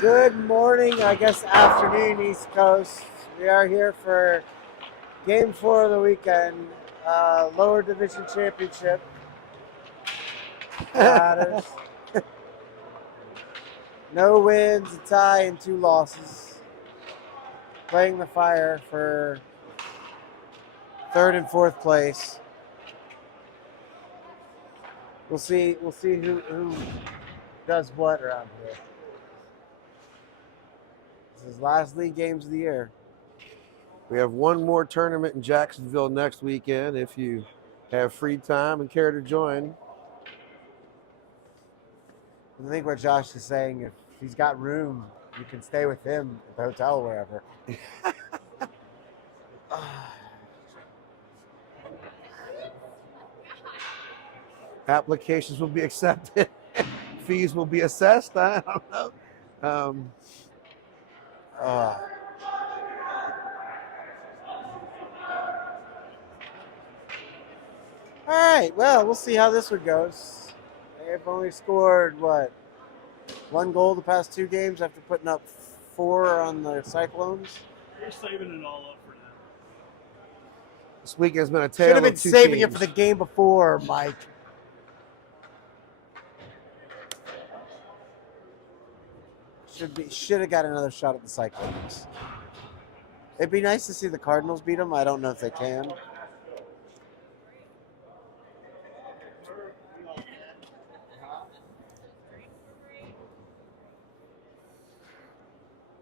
Good morning, I guess afternoon, East Coast. We are here for Game 4 of the weekend, lower division championship. Matters. No wins, a tie, and 2 losses. Playing the Fire for 3rd and 4th place. We'll see who does what around here. This is last league games of the year. We have one more tournament in Jacksonville next weekend if you have free time and care to join. I think what Josh is saying, if he's got room, you can stay with him at the hotel or wherever. Applications will be accepted. Fees will be assessed. I don't know. All right, well, we'll see how this one goes. They've only scored, 1 goal the past 2 games after putting up 4 on the Cyclones. You're saving it all up for that. This week has been a tale Should have been of two saving teams. it for the game before, Mike. Should have got another shot at the Cyclones. It'd be nice to see the Cardinals beat them. I don't know if they can.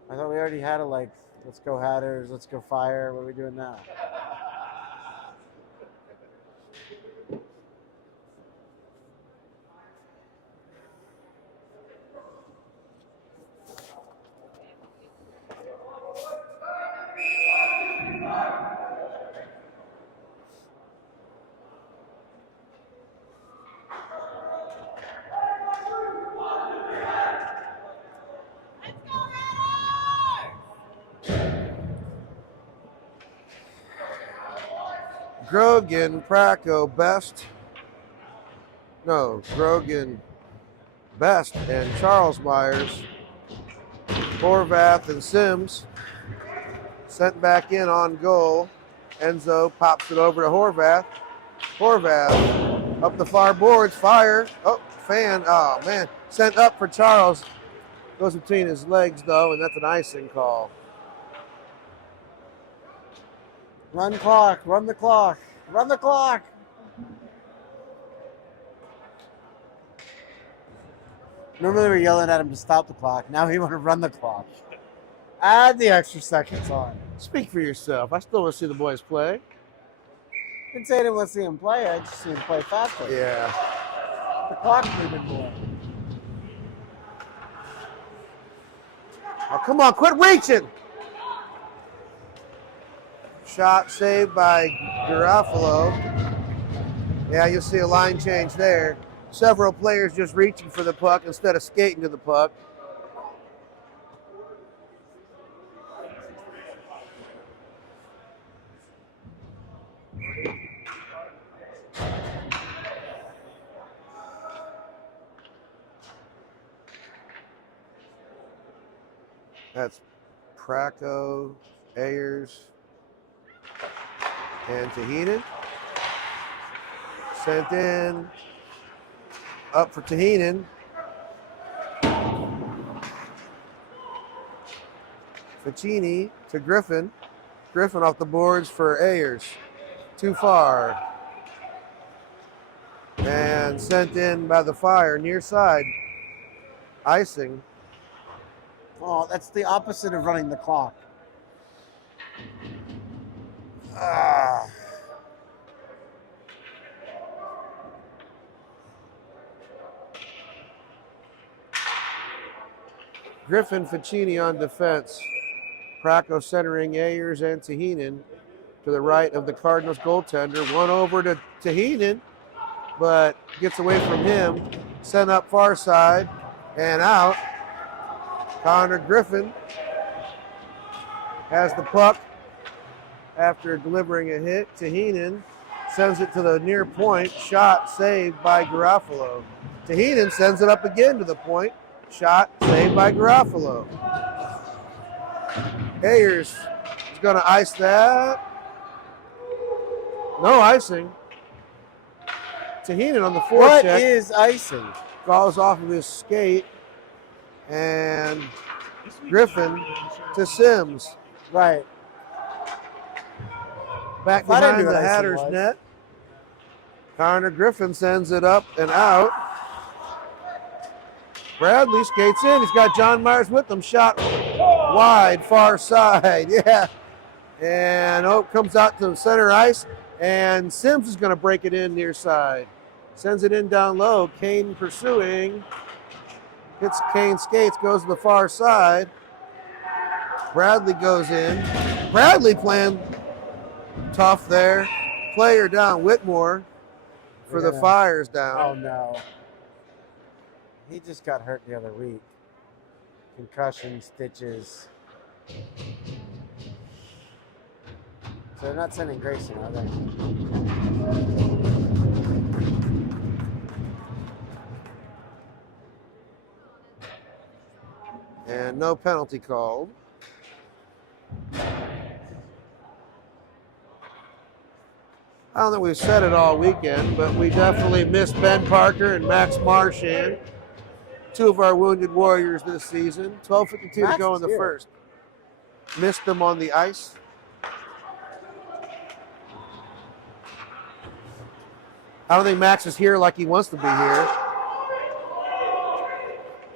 I thought we already had let's go Hatters, let's go Fire. What are we doing now? Grogan, Praco, Best. No, Grogan, Best, and Charles Myers. Horvath and Sims. Sent back in on goal. Enzo pops it over to Horvath. Horvath up the far boards. Fire. Oh, fan. Oh, man. Sent up for Charles. Goes between his legs, though, and that's an icing call. Run clock, run the clock, run the clock. Normally we're yelling at him to stop the clock. Now we want to run the clock. Add the extra seconds on. Speak for yourself. I still want to see the boys play. I didn't say I didn't want to see him play. I just see him play faster. Yeah. The clock's moving more. Oh, come on, quit reaching. Shot saved by Garofalo. Yeah, you'll see a line change there. Several players just reaching for the puck instead of skating to the puck. That's Praco, Ayers, and Tahinen. Sent in. Up for Tahinen. Ficini to Griffin. Griffin off the boards for Ayers. Too far. And sent in by the Fire, near side. Icing. Oh, that's the opposite of running the clock. Griffin, Ficini on defense. Praco centering Ayers and Tahinen to the right of the Cardinals goaltender. One over to Tahinen, but gets away from him. Sent up far side and out. Connor Griffin has the puck after delivering a hit. Tahinen sends it to the near point. Shot saved by Garofalo. Tahinen sends it up again to the point. Shot saved by Garofalo. Ayers is going to ice that. No icing. Tahinen on the What forecheck is icing? falls off of his skate, and Griffin to Sims. Right. Back If I didn't behind know what the icing Hatters was. net. Connor Griffin sends it up and out. Bradley skates in. He's got John Myers with him. Shot wide, far side. Yeah. And comes out to center ice. And Sims is going to break it in near side. Sends it in down low. Kane pursuing. Hits Kane skates, goes to the far side. Bradley goes in. Bradley playing tough there. Player down. Whitmore for the Fires down. Oh, no. He just got hurt the other week. Concussion, stitches. So they're not sending Grayson, are they? And no penalty called. I don't think we've said it all weekend, but we definitely missed Ben Parker and Max Marchand, two of our wounded Warriors this season. 12:52 to go in the first. Missed them on the ice. I don't think Max is here like he wants to be here.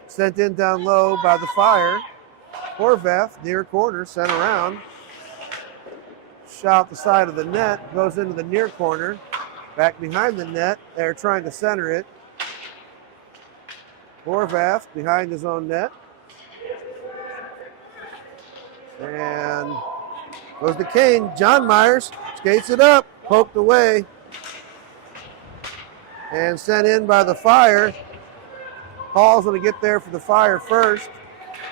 Sent in down low by the Fire. Horvath, near corner, sent around. Shot the side of the net, goes into the near corner. Back behind the net, they're trying to center it. Horvath behind his own net. And goes to Kane. John Myers skates it up, poked away. And sent in by the Fire. Hall's going to get there for the Fire first.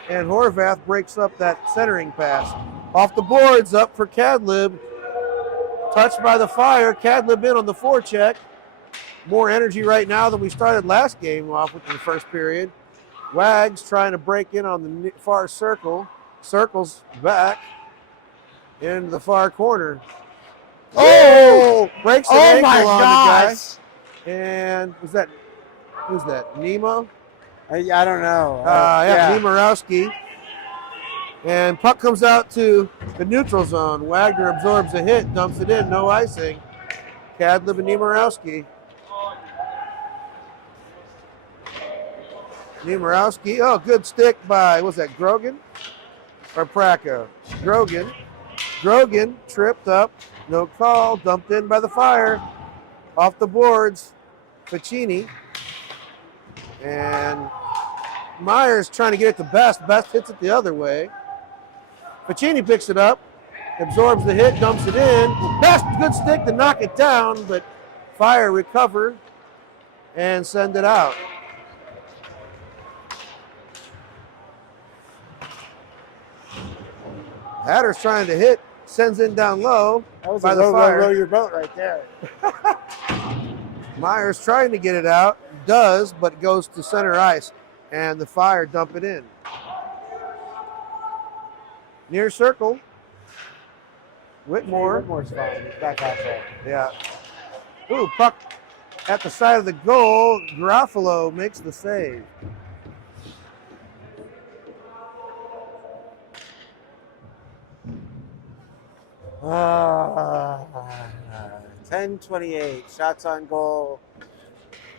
And Horvath breaks up that centering pass. Off the boards, up for Cadlib. Touched by the Fire. Cadlib in on the forecheck. More energy right now than we started last game off with in the first period. Wags trying to break in on the far circle. Circles back into the far corner. Oh! Breaks an ankle on the guy. And who's that? Nemo? I don't know. Nemorowski. And puck comes out to the neutral zone. Wagner absorbs a hit, dumps it in, no icing. Cadlib and Nemorowski. Nemorowski, oh, good stick by, was that Grogan or Praco? Grogan. Grogan tripped up, no call, dumped in by the Fire. Off the boards, Ficini. And Myers trying to get it to Best. Best hits it the other way. Ficini picks it up, absorbs the hit, dumps it in. Best, good stick to knock it down, but Fire recover and send it out. Hatter's trying to hit, sends in down low. That was by a the Fire. row your boat right there. Myers trying to get it out, does, but goes to center ice, and the Fire dump it in. Near circle. Whitmore. Whitmore's fine. He's back out there. Yeah. Ooh, puck at the side of the goal. Garofalo makes the save. Uh, 10-28. Shots on goal.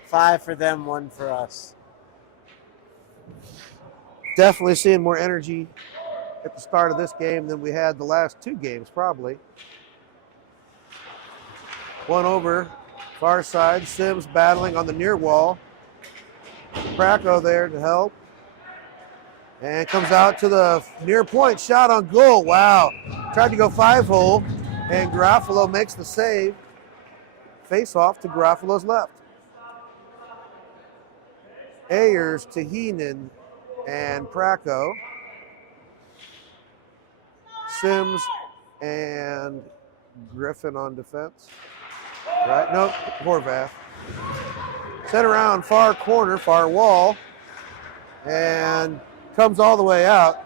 5 for them, 1 for us. Definitely seeing more energy at the start of this game than we had the last 2 games, probably. One over, far side. Sims battling on the near wall. Praco there to help. And comes out to the near point. Shot on goal. Wow. Tried to go 5-hole, and Garofalo makes the save. Face off to Garofalo's left. Ayers, Tahinen, and Praco. Sims and Griffin on defense. Right? Nope, Horvath. Sent around far corner, far wall. and comes all the way out.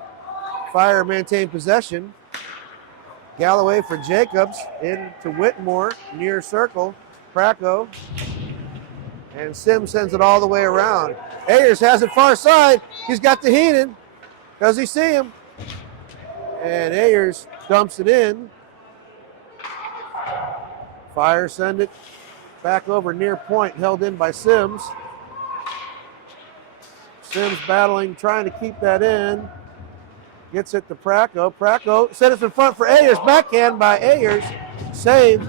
Fire maintain possession. Galloway for Jacobs into Whitmore, near circle. Praco. And Sims sends it all the way around. Ayers has it far side. He's got the Heenan. Does he see him? And Ayers dumps it in. Fire send it back over near point, held in by Sims. Sims battling, trying to keep that in. Gets it to Praco. Praco set it in front for Ayers. Backhand by Ayers. Save.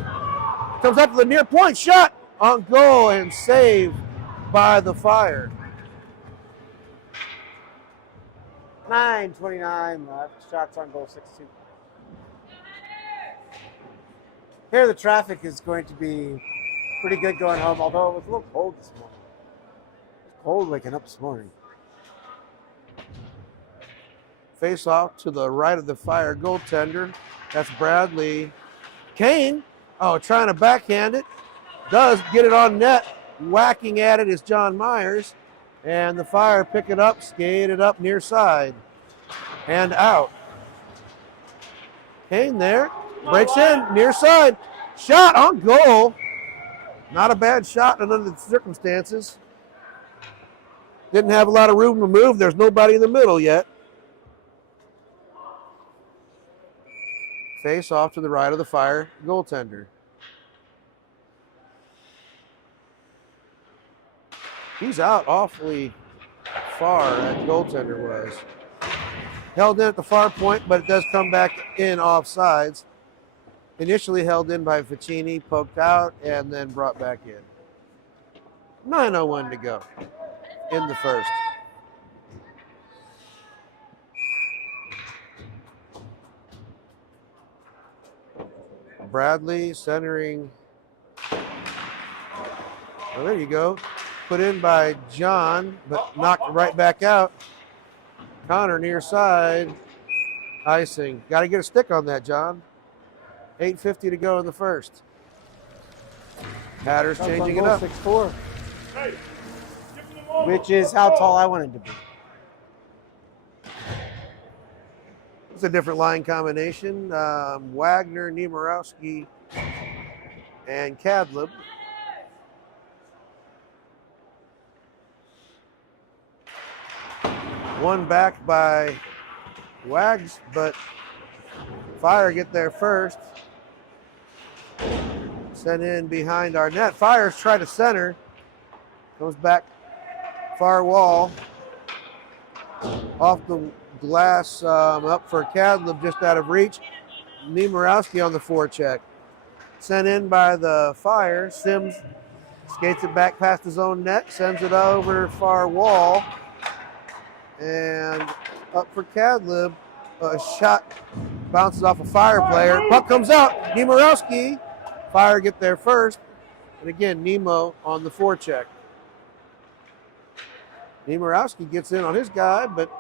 Comes up to the near point. Shot on goal and save by the Fire. 9:29 left. Shots on goal 62. Here the traffic is going to be pretty good going home, although it was a little cold this morning. It was cold waking up this morning. Face off to the right of the Fire goaltender. That's Bradley. Kane, trying to backhand it. Does get it on net. Whacking at it is John Myers. And the Fire pick it up, skate it up near side. And out. Kane there. Breaks in, near side. Shot on goal. Not a bad shot under the circumstances. Didn't have a lot of room to move. There's nobody in the middle yet. Face off to the right of the Fire goaltender. He's out awfully far, that goaltender was. Held in at the far point, but it does come back in offsides. Initially held in by Ficini, poked out, and then brought back in. 9:01 to go in the first. Bradley centering. Oh, there you go. Put in by John, but knocked right back out. Connor near side. Icing. Got to get a stick on that, John. 8:50 to go in the first. Hatters changing it up. 6'4", which is how tall I wanted to be. It's a different line combination. Wagner, Niemirowski, and Kadlib. One back by Wags, but Fire get there first. Sent in behind our net. Fire's try to center. Goes back far wall. Off the glass, up for Kadlib, just out of reach. Niemirowski on the forecheck. Sent in by the Fire. Sims skates it back past his own net, sends it over far wall. And up for Kadlib. A shot bounces off a Fire player. Puck comes out. Niemirowski. Fire get there first. And again, Nemo on the forecheck. Niemirowski gets in on his guy, but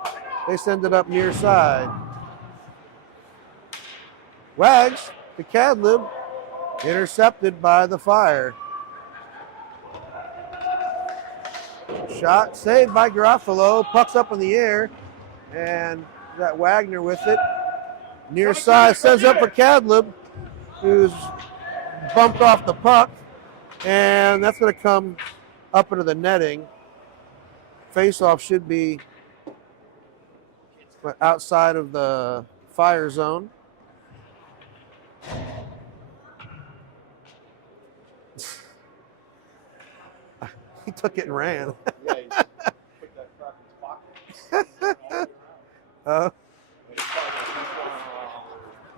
they send it up near side. Wags to Kadlib. Intercepted by the Fire. Shot saved by Garofalo. Puck's up in the air. And got Wagner with it. Near side sends up for Kadlib, who's bumped off the puck. And that's going to come up into the netting. Face-off should be outside of the Fire zone. He took it and ran. Yeah, he put that crap in his pocket.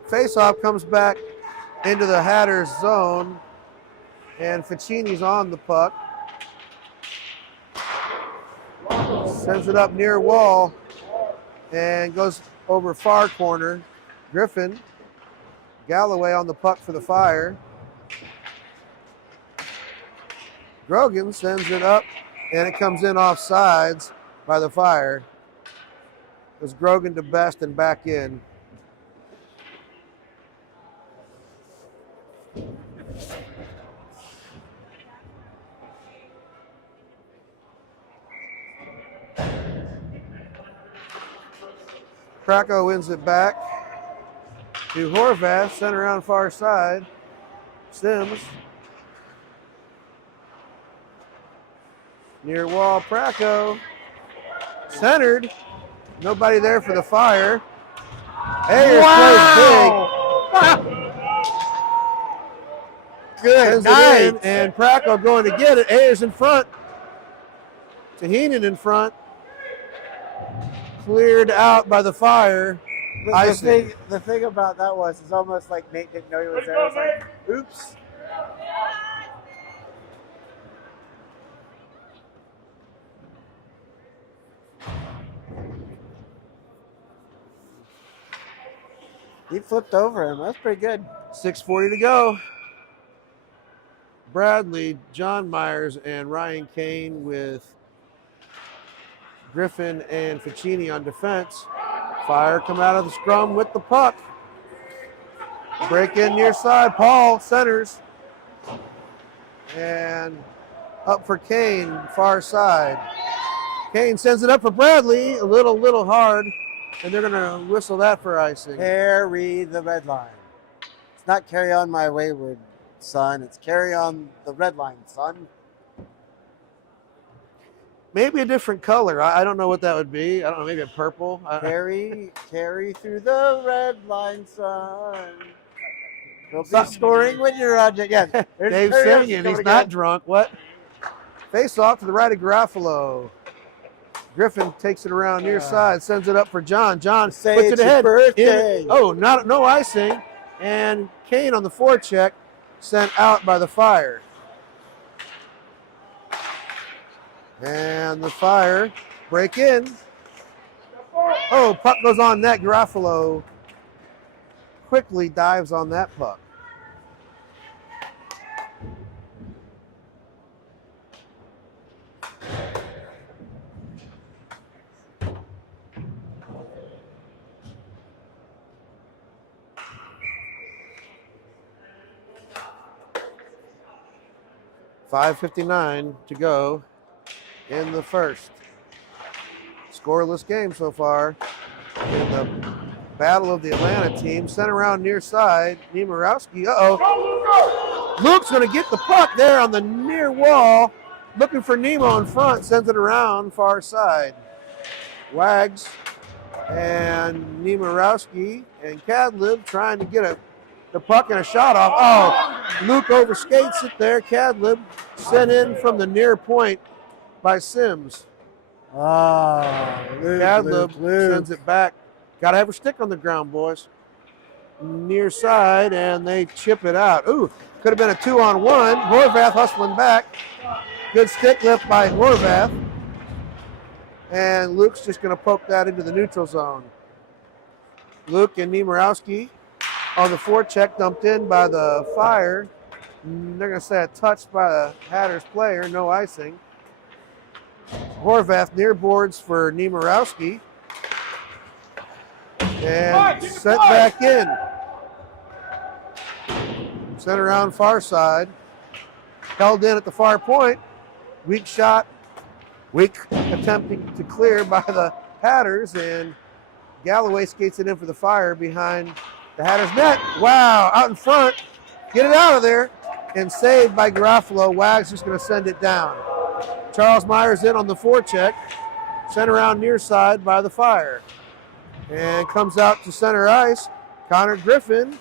Face-off comes back into the Hatters zone, and Ficini's on the puck. Sends it up near wall and goes over far corner. Griffin, Galloway on the puck for the Fire. Grogan sends it up, and it comes in off sides by the Fire. It was Grogan to best and back in. Krakow wins it back to Horvath, center around far side. Sims. Near wall, Krakow. Centered. Nobody there for the fire. Ayers plays big. Good Sends it in, night. and Krakow going to get it. Ayers in front. Taheenan in front. Cleared out by the fire. The thing about that was, it's almost like Nate didn't know he was there. It's like, oops. He flipped over him. That's pretty good. 6:40 to go. Bradley, John Myers, and Ryan Kane with Griffin and Ficini on defense. Fire come out of the scrum with the puck. Break in near side. Paul centers. And up for Kane, far side. Kane sends it up for Bradley. A little hard. And they're going to whistle that for icing. Carry the red line. It's not carry on my wayward son. It's carry on the red line, son. Maybe a different color. I don't know what that would be. I don't know, maybe a purple. Carry through the red line, son. You'll be scoring when you're on it. Yeah, Dave's singing. He's not drunk. What? Face off to the right of Garofalo. Griffin takes it around near side, sends it up for John. John puts it ahead. No icing. And Kane on the forecheck sent out by the fire. And the fire break in. Oh, puck goes on net. Garofalo quickly dives on that puck. .5:59 to go in the first. Scoreless game so far in the battle of the Atlanta team. Sent around near side. Niemirowski. Luke's going to get the puck there on the near wall. Looking for Nemo in front. Sends it around far side. Wags and Niemirowski and Cadlib trying to get the puck and a shot off. Oh, Luke overskates it there. Cadlib sent in from the near point by Sims. Cadlib sends it back. Got to have a stick on the ground, boys. Near side, and they chip it out. Ooh, could have been a 2-on-1. Horvath hustling back. Good stick lift by Horvath. And Luke's just going to poke that into the neutral zone. Luke and Niemirowski on the forecheck, dumped in by the Fire. They're going to say a touch by the Hatters player, no icing. Horvath near boards for Niemirowski. And sent back in. Sent around far side. Held in at the far point. Weak shot. Weak attempting to clear by the Hatters. And Galloway skates it in for the Fire behind the Hatters net. Wow, out in front. Get it out of there. And saved by Garofalo. Wags just going to send it down. Charles Myers in on the forecheck. Sent around near side by the Fire. And comes out to center ice. Connor Griffin.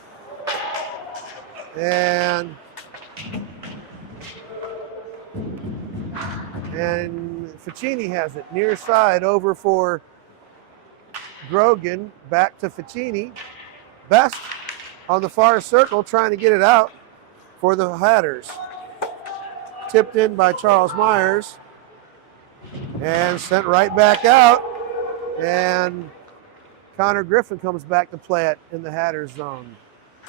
And Ficini has it. Near side over for Grogan. Back to Ficini. Best on the far circle trying to get it out for the Hatters. Tipped in by Charles Myers. And sent right back out. And Connor Griffin comes back to play it in the Hatters zone.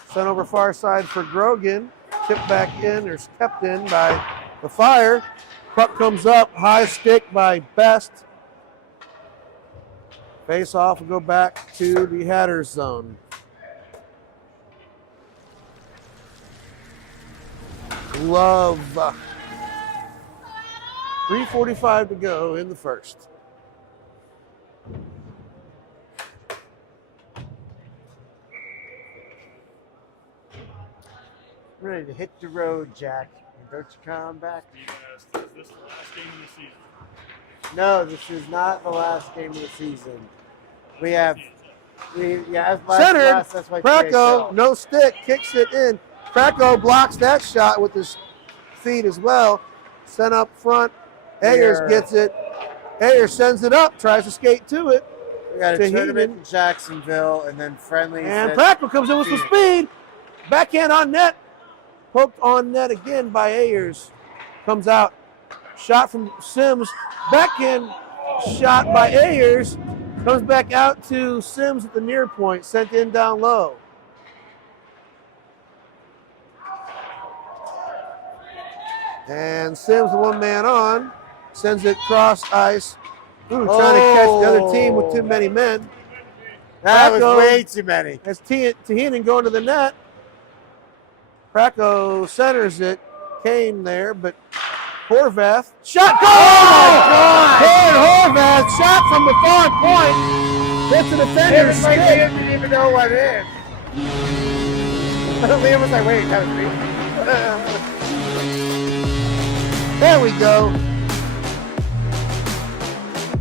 Sent over far side for Grogan. Tipped back in, or stepped in by the Fire. Puck comes up, high stick by Best. Face off and go back to the Hatters zone. Glove. 3:45 to go in the first. I'm ready to hit the road, Jack. Don't you come back? Yes, is this the last game of the season? No, this is not the last game of the season. We have, as Centered. last SYTHL. Praco, no stick, kicks it in. Praco blocks that shot with his feet as well. Sent up front. Ayers gets it. Ayers sends it up, tries to skate to it. We got a to tournament Heaton. in Jacksonville, and then friendlies. And at Praco comes in with some Phoenix. speed. Backhand on net. Poked on net again by Ayers. Comes out. Shot from Sims. Backhand shot by Ayers. Comes back out to Sims at the near point. Sent in down low. And Sims, the one man on, sends it cross ice. Ooh, trying to catch the other team with too many men. That was Praco way too many. As Taheenan going to the net. Praco centers it. Kane there, but Horvath. Shot. Goal! Oh Horvath shot from the far point. Hits the defender's Liam stick. didn't even know what hit. Liam was like, wait, that was me. There we go.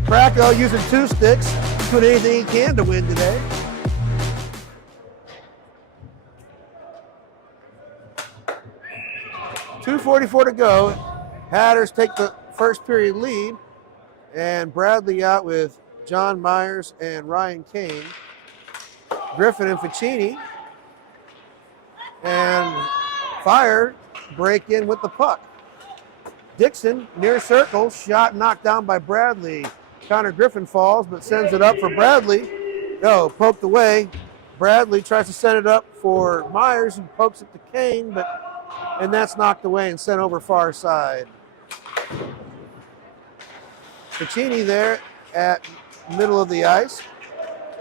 Praco using two sticks. Doing anything he can to win today. .244 to go. Hatters take the first period lead. And Bradley out with John Myers and Ryan Kane. Griffin and Ficini. And Fire break in with the puck. Dixon, near circle, shot knocked down by Bradley. Connor Griffin falls, but sends it up for Bradley. No, poked away. Bradley tries to send it up for Myers and pokes it to Kane, and that's knocked away and sent over far side. Ficini there at middle of the ice.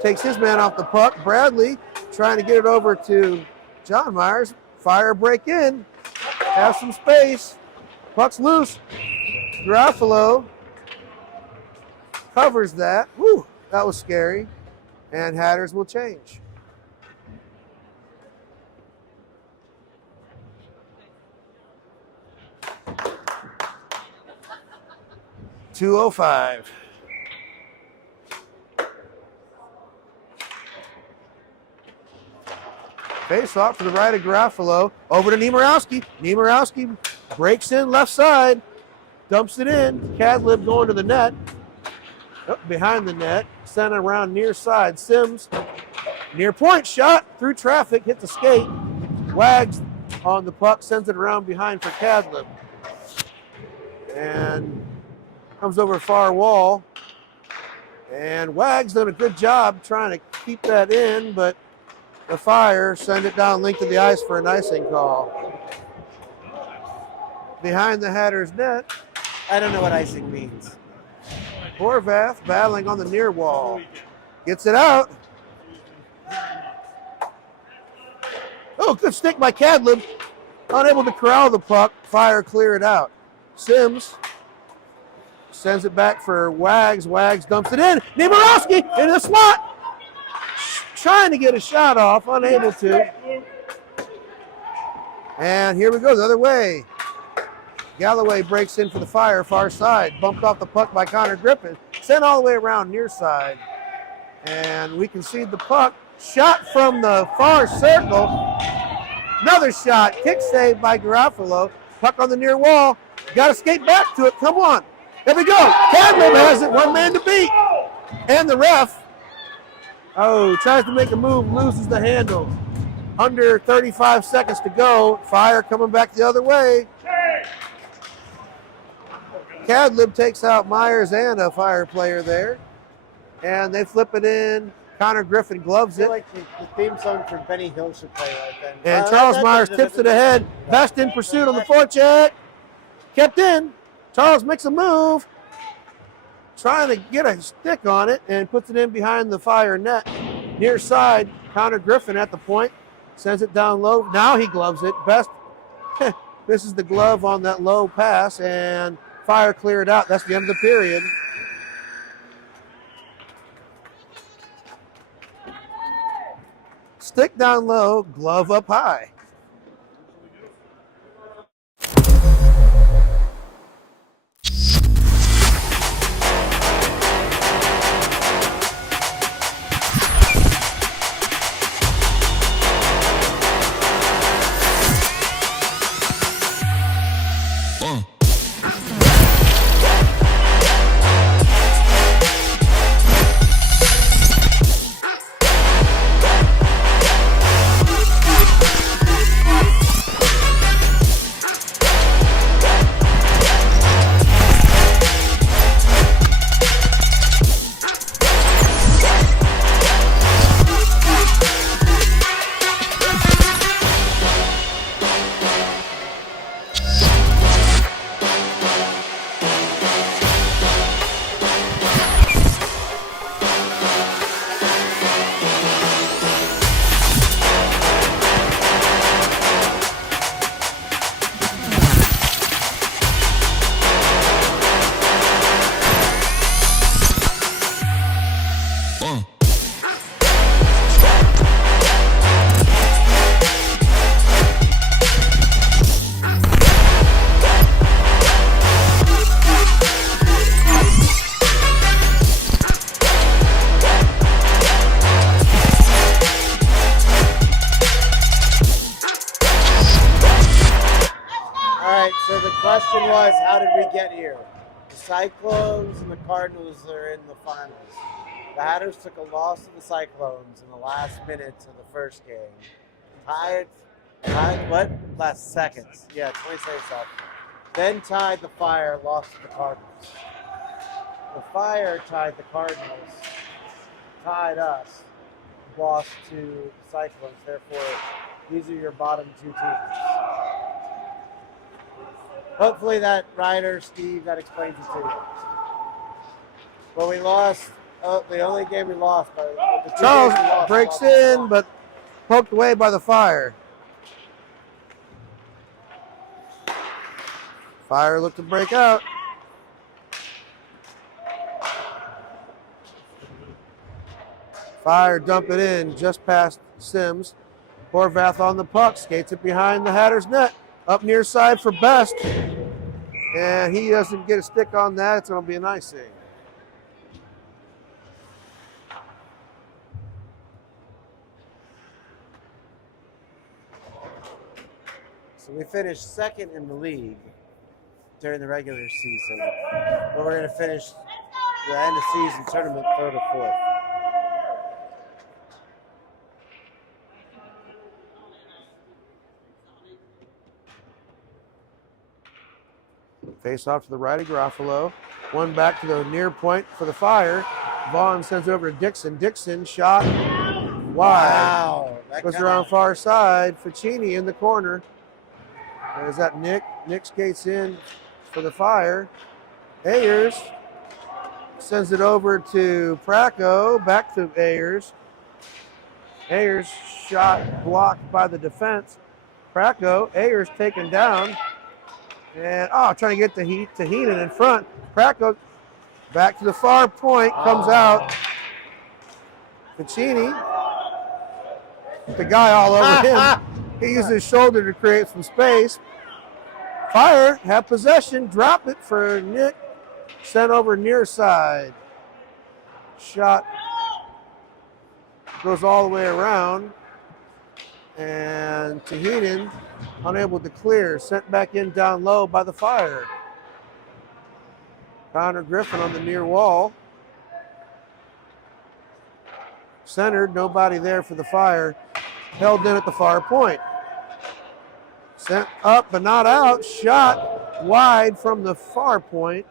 Takes his man off the puck. Bradley trying to get it over to John Myers. Fire break in. Have some space. Puck's loose. Garofalo covers that. Whew, that was scary. And Hatters will change. .205. Face off to the right of Garofalo. Over to Niemirowski. Niemirowski breaks in left side. Dumps it in. Cadlib going to the net. Oh, behind the net. Sent around near side. Sims. Near point shot. Through traffic. Hit the skate. Wags on the puck. Sends it around behind for Cadlib. And comes over far wall. And Wags done a good job trying to keep that in, but the Fire send it down length of the ice for an icing call. Behind the Hatters net. I don't know what icing means. Horvath battling on the near wall. Gets it out. Oh, good stick by Cadlib. Unable to corral the puck. Fire clear it out. Sims sends it back for Wags. Wags dumps it in. Niemirowski into the slot. Trying to get a shot off, unable to. And here we go, the other way. Galloway breaks in for the Fire, far side. Bumped off the puck by Connor Griffin. Sent all the way around near side. And we concede the puck. Shot from the far circle. Another shot. Kick save by Garofalo. Puck on the near wall. Got to skate back to it. Come on. There we go. Cadlib has it. One man to beat. And the ref. Oh, tries to make a move. Loses the handle. Under 35 seconds to go. Fire coming back the other way. Cadlib takes out Myers and a Fire player there. And they flip it in. Connor Griffin gloves I it. feel like the theme song for Benny Hill should play right then. And Charles Myers tips it ahead. Best in pursuit on the forecheck. Kept in. Charles makes a move. Trying to get a stick on it and puts it in behind the Fire net. Near side, Connor Griffin at the point. Sends it down low. Now he gloves it. Best misses the glove on that low pass, and Fire clear it out. That's the end of the period. Stick down low, glove up high. question was, how did we get here? The Cyclones and the Cardinals are in the finals. The Hatters took a loss to the Cyclones in the last minutes of the first game. Tied what? Last seconds. Yeah, 20 seconds left. Then tied the Fire, lost to the Cardinals. The Fire tied the Cardinals, tied us, lost to the Cyclones. Therefore, these are your bottom two teams. Hopefully that, Ryder, Steve, that explains it to you. But we lost, the only game we lost. The two Charles games we lost, breaks we lost in, but poked away by the Fire. Fire looked to break out. Fire dump it in just past Sims. Horvath on the puck, skates it behind the Hatters net. Up near side for Best. And he doesn't get a stick on that. It's going to be an icing. So we finished second in the league during the regular season. But we're going to finish the end of season tournament third or fourth. Face off to the right of Garofalo. One back to the near point for the Fire. Vaughn sends it over to Dixon. Dixon shot wide. Wow. Goes around far side. Ficini in the corner. There's that Nick. Nick skates in for the Fire. Ayers sends it over to Praco. Back to Ayers. Ayers shot blocked by the defense. Praco. Ayers taken down. And, trying to get the heat to Heenan in front. Praco back to the far point, comes out. Ficini, the guy all over him. He used his shoulder to create some space. Fire have possession, drop it for Nick. Sent over near side. Shot goes all the way around. And Tahinin unable to clear, sent back in down low by the Fire. Connor Griffin on the near wall. Centered, nobody there for the Fire. Held in at the far point. Sent up but not out. Shot wide from the far point.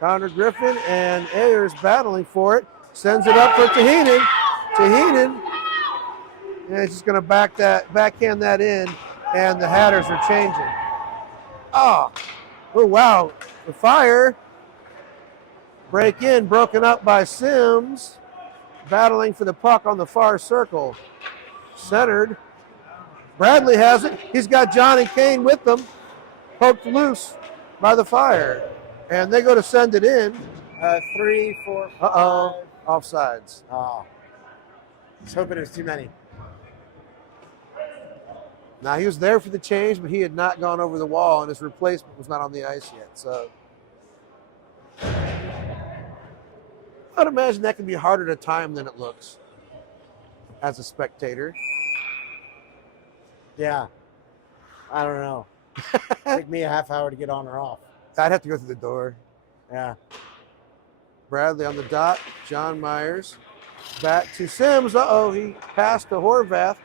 Connor Griffin and Ayers battling for it. Sends it up for Tahinin. Tahinin. And it's just going to backhand that in, and the Hatters are changing. Oh wow. The Fire break in, broken up by Sims, battling for the puck on the far circle. Centered. Bradley has it. He's got Johnny Kane with them. Poked loose by the Fire. And they go to send it in. 3, 4, 5. Offsides. Oh. I was hoping it was too many. Now, he was there for the change, but he had not gone over the wall, and his replacement was not on the ice yet. So I'd imagine that can be harder to time than it looks as a spectator. Yeah. I don't know. Took me a half hour to get on or off. I'd have to go through the door. Yeah. Bradley on the dot. John Myers. Back to Sims. He passed to Horvath.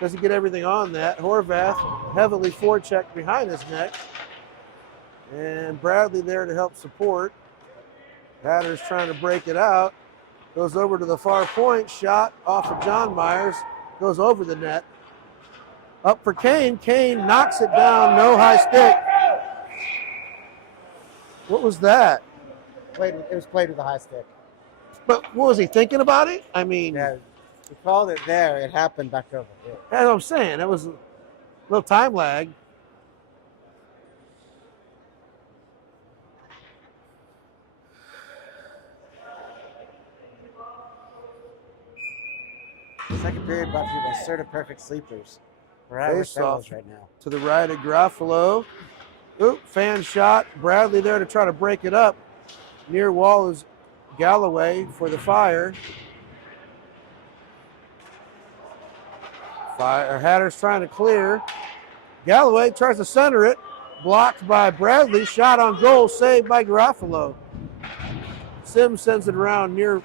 Doesn't get everything on that. Horvath heavily forechecked behind his neck. And Bradley there to help support. Hatters trying to break it out. Goes over to the far point. Shot off of John Myers. Goes over the net. Up for Kane. Kane knocks it down. No high stick. What was that? It was played with a high stick. But what was he thinking about it? I mean, Yeah. We called it there. It happened back over here. that's what I'm saying. It was a little time lag. Second period brought to you by Certa Perfect Sleepers. We're at Face off right now. to the right of Garofalo. Fan shot. Bradley there to try to break it up. Near wall is Galloway for the Fire. Hatters trying to clear. Galloway tries to center it. blocked by Bradley. Shot on goal, saved by Garofalo. Sims sends it around near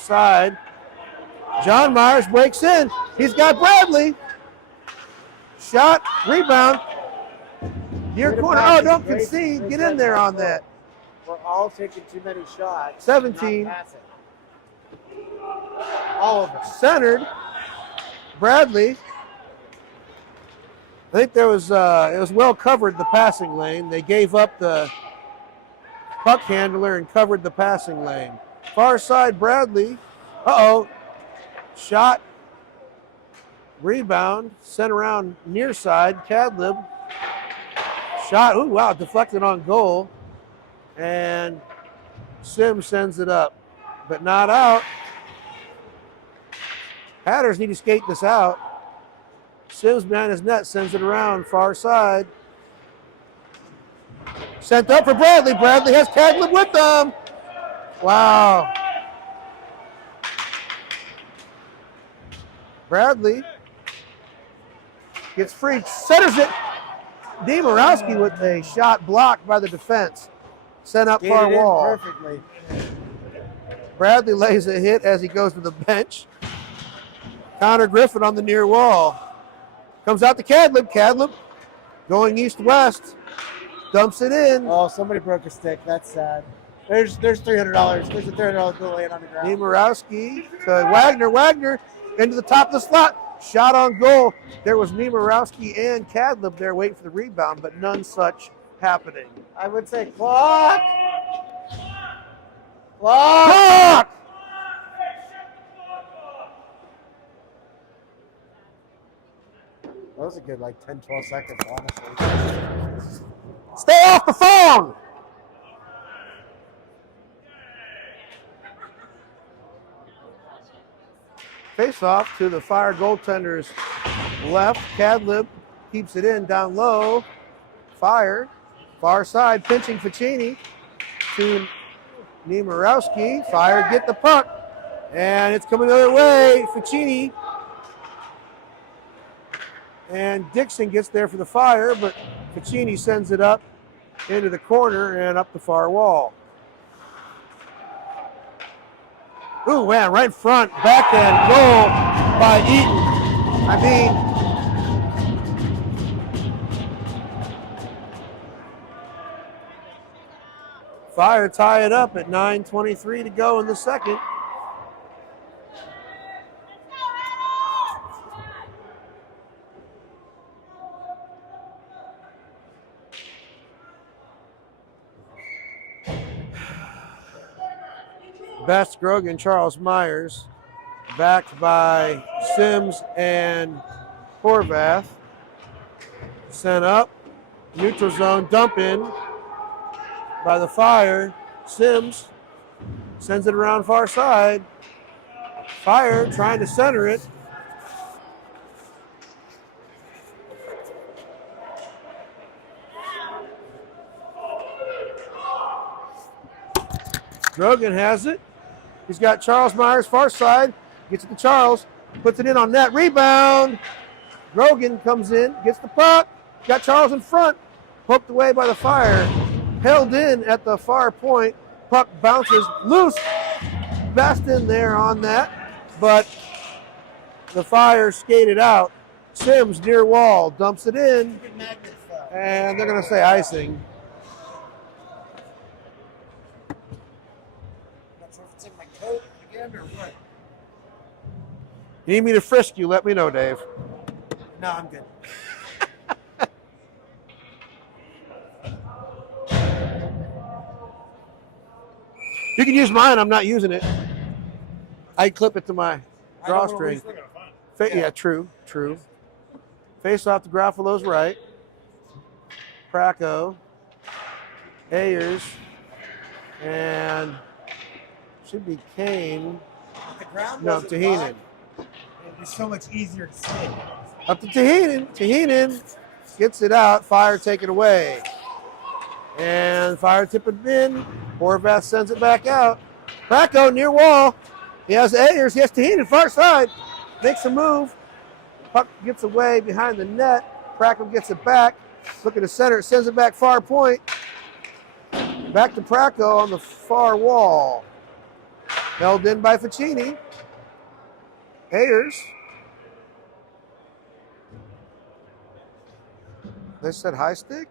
side. John Myers breaks in. He's got Bradley. Shot, rebound. Near corner. Oh, don't concede. Get in there on that. We're all taking too many shots. 17. Not passing. All of them. Centered. Bradley. I think there was it was well covered, the passing lane. They gave up the puck handler and covered the passing lane. Far side, Bradley. Uh-oh. Shot. Rebound. Sent around near side. Cadlib. Shot. Ooh, wow. Deflected on goal. And Sims sends it up. But not out. Hatters need to skate this out. Sims behind his net sends it around far side. Sent up for Bradley. Bradley has Cadlib with them. Wow. Bradley gets free, centers it. Demorowski with a shot blocked by the defense. Sent up far wall. Perfectly. Bradley lays a hit as he goes to the bench. Connor Griffin on the near wall. Comes out to Cadlib. Cadlib going east-west. Dumps it in. Oh, somebody broke a stick. That's sad. There's $300. There's a $300 bill laying on the ground. Nemorowski to Wagner. Wagner into the top of the slot. Shot on goal. There was Nemorowski and Cadlib there waiting for the rebound, but none such happening. I would say clock. Clock. Block! That was a good 10, 12 seconds, honestly. Stay off the phone! Face off to the Fire goaltender's left. Cadlib keeps it in down low. Fire. Far side pinching Ficini to Nemorowski. Fire get the puck. And it's coming the other way. Ficini. And Dixon gets there for the Fire, but Ficini sends it up into the corner and up the far wall. Ooh, man, right in front, backhand goal by Eaton. I mean, Fire tie it up at 9:23 to go in the second. Best Grogan, Charles Myers, backed by Sims and Horvath. Sent up, neutral zone, dump in by the Fire. Sims sends it around far side. Fire trying to center it. Grogan has it. He's got Charles Myers far side. Gets it to Charles. Puts it in on net. Rebound. Grogan comes in. Gets the puck. Got Charles in front. Poked away by the Fire. Held in at the far point. Puck bounces loose. Best in there on that. But the Fire skated out. Sims near wall. Dumps it in. And they're going to say icing. Or what? You need me to frisk you, let me know, Dave. No, I'm good. You can use mine, I'm not using it. I clip it to my drawstring. Yeah, true. Face off to Garofalo's right. Praco. Ayers. And should be Kane. The ground No, wasn't Tahinen. blocked. It'd be so much easier to see. Up to Tahinen. Tahinen gets it out. Fire take it away. And Fire tip it in. Horvath sends it back out. Praco near wall. He has Ayers. He has Tahinen far side. Makes a move. Puck gets away behind the net. Praco gets it back. Looking to center, sends it back far point. Back to Praco on the far wall. Held in by Ficini. Ayers. They said high stick?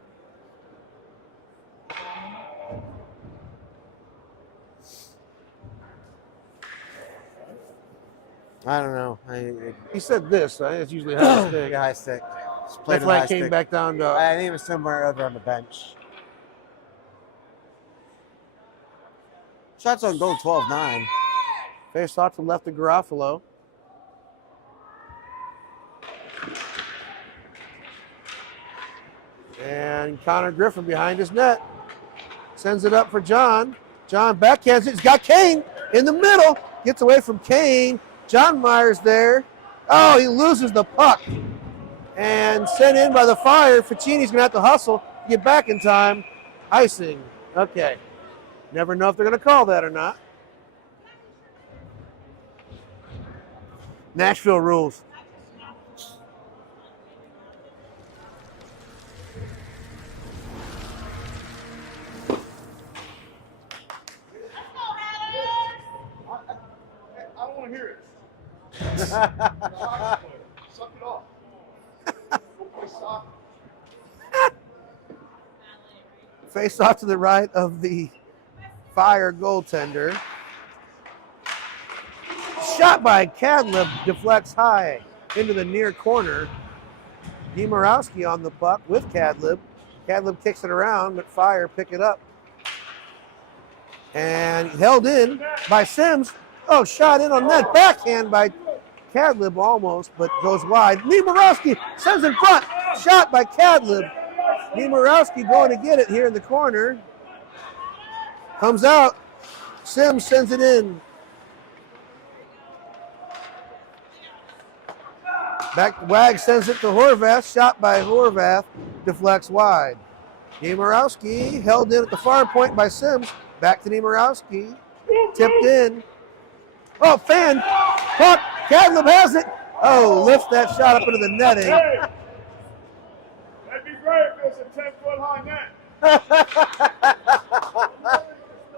I don't know. He said this. Right? It's usually high stick. High stick. Just played That's it why high it came stick. back down to. I think it was somewhere over on the bench. Shots on goal 12-9. Face off to left of Garofalo. And Connor Griffin behind his net. Sends it up for John. John backhands it. He's got Kane in the middle. Gets away from Kane. John Myers there. Oh, he loses the puck. And sent in by the Fire. Ficini's going to have to hustle to get back in time. Icing. Okay. Never know if they're going to call that or not. Nashville rules. I don't want to hear it. Suck it off. Go play soccer. Face off to the right of the Fire goaltender. Shot by Cadlib, deflects high into the near corner. Nemorowski on the puck with Cadlib. Cadlib kicks it around, but Fire pick it up. And held in by Sims. Oh, shot in on net. Backhand by Cadlib almost, but goes wide. Nemorowski sends in front. Shot by Cadlib. Nemorowski going to get it here in the corner. Comes out. Sims sends it in. Back, Wag sends it to Horvath. Shot by Horvath. Deflects wide. Nemorowski held in at the far point by Sims. Back to Nemorowski. Tipped in. Oh, fan. Puck. Cadlib has it. Oh, lifts that shot up into the netting. Hey, that'd be great if it was a 10-foot high net.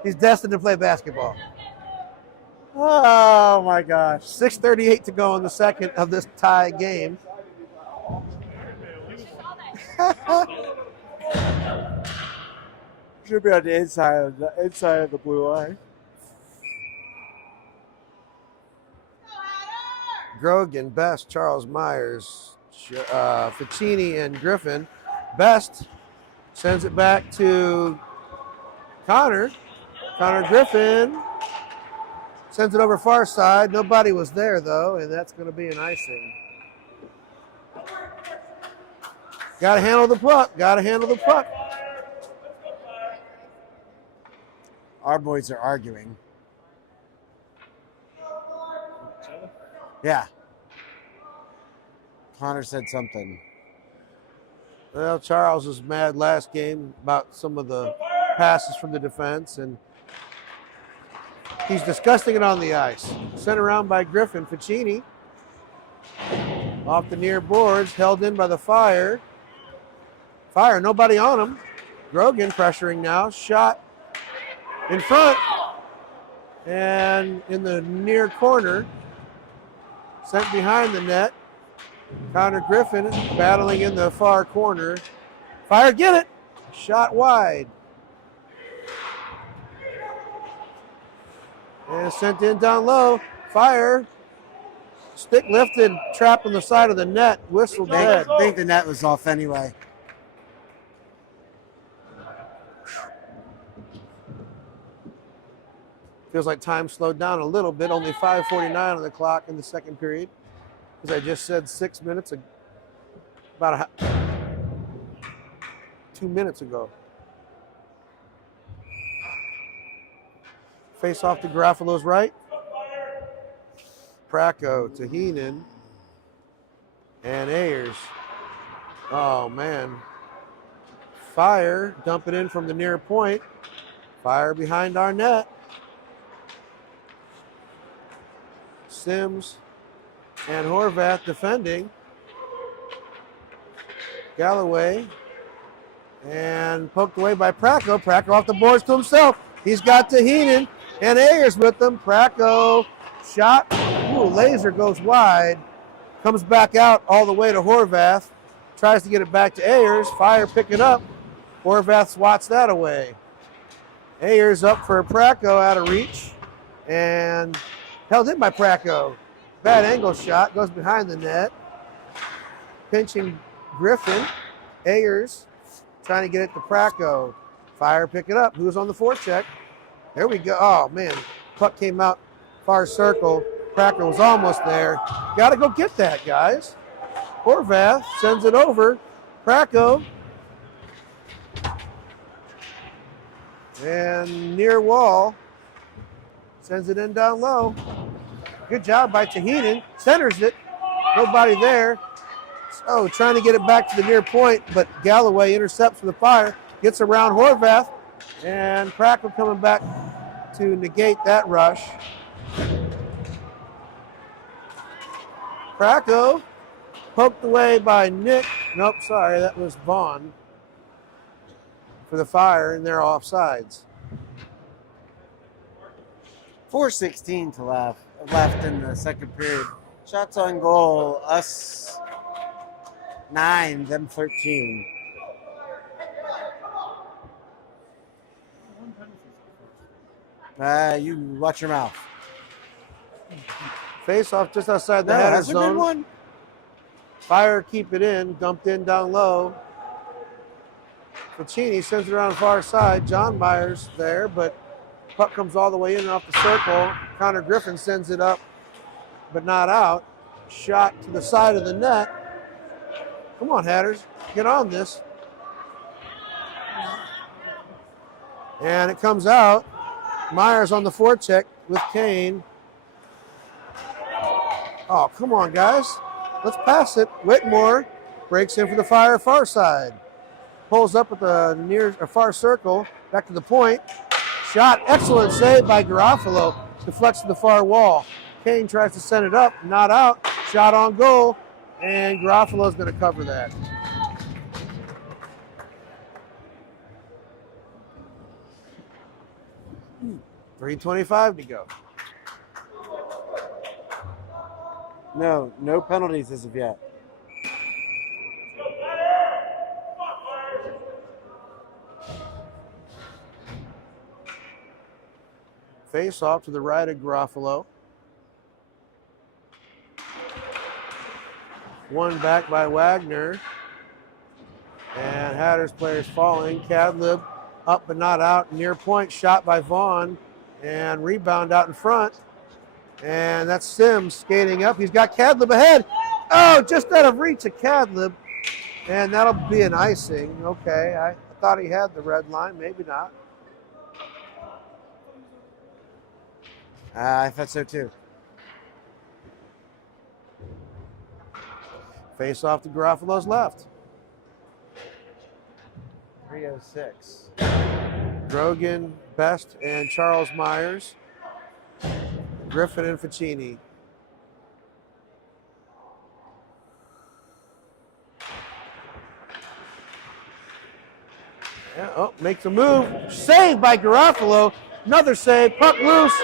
He's destined to play basketball. Oh my gosh. 6:38 to go in the second of this tie game. Should be on the inside of the blue line. Grogan, Best, Charles Myers, Ficini, and Griffin. Best sends it back to Connor. Connor Griffin sends it over far side. Nobody was there, though, and that's going to be an icing. Got to handle the puck. Got to handle the puck. Our boys are arguing. Yeah. Connor said something. Well, Charles was mad last game about some of the passes from the defense, and he's discussing it on the ice. Sent around by Griffin. Ficini off the near boards, held in by the Fire. Fire, nobody on him. Grogan pressuring now. Shot in front and in the near corner. Sent behind the net. Connor Griffin battling in the far corner. Fire, get it. Shot wide. And sent in down low. Fire. Stick lifted, trapped on the side of the net. Whistle dead. I think the net was off anyway. Feels like time slowed down a little bit. Only 5:49 on the clock in the second period. As I just said 6 minutes, about 2 minutes ago. Face off to Garofalo's right. Praco to Heenan. And Ayers. Oh, man. Fire dumping in from the near point. Fire behind our net. Sims and Horvath defending. Galloway And poked away by Pracko. Pracko off the boards to himself. He's got Tahinen and Ayers with him. Pracko shot. Ooh, laser goes wide. Comes back out all the way to Horvath. Tries to get it back to Ayers. Fire pick it up. Horvath swats that away. Ayers up for Pracko out of reach. And held in by Pracko. Bad angle shot. Goes behind the net. Pinching Griffin. Ayers trying to get it to Pracko. Fire pick it up. Who's on the forecheck? There we go. Oh, man. Puck came out far circle. Pracko was almost there. Got to go get that, guys. Horvath sends it over. Pracko. And near wall. Sends it in down low. Good job by Tahinen. Centers it. Nobody there. So trying to get it back to the near point, but Galloway intercepts with the fire. Gets around Horvath. And Pracko coming back to negate that rush. Pracko poked away by Nick. Nope, sorry, that was Vaughn for the Fire, and they're offsides. 4:16 to left in the second period. Shots on goal, us 9, them 13. You watch your mouth. Face off just outside the No, header has there been zone. one? Fire keep it in, dumped in down low. Puccini sends it around far side. John Myers there, but puck comes all the way in and off the circle. Connor Griffin sends it up, but not out. Shot to the side of the net. Come on, Hatters, get on this. And it comes out. Myers on the forecheck with Kane. Oh, come on, guys. Let's pass it. Whitmore breaks in for the Fire far side. Pulls up at the near or far circle. Back to the point. Shot. Excellent save by Garofalo. Deflects to the far wall. Kane tries to send it up. Not out. Shot on goal. And Garofalo's going to cover that. .325 to go. No penalties as of yet. Face off to the right of Garofalo. One back by Wagner. And Hatters players falling. Cadlib up but not out. Near point shot by Vaughn. And rebound out in front. And that's Sims skating up. He's got Cadlib ahead. Oh, just out of reach of Cadlib. And that'll be an icing. Okay, I thought he had the red line. Maybe not. I thought so too. Face off to Garofalo's left. 3:06. Grogan, Best, and Charles Myers. Griffin and Ficini. Yeah, oh, makes a move. Saved by Garofalo. Another save. Puck loose.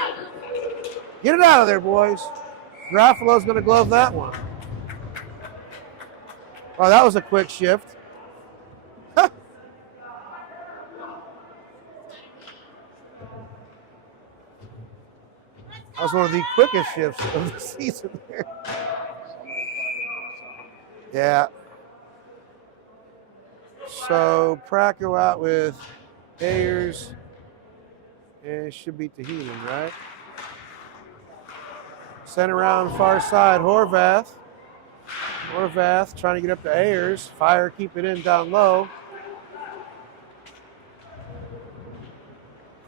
Get it out of there, boys. Garofalo's going to glove that one. Oh, that was a quick shift. Huh. That was one of the quickest shifts of the season there. Yeah. So Pracko out with Ayers, and it should be Tahinen, right? Sent around far side, Horvath. Horvath trying to get up to Ayers. Fire, keep it in down low.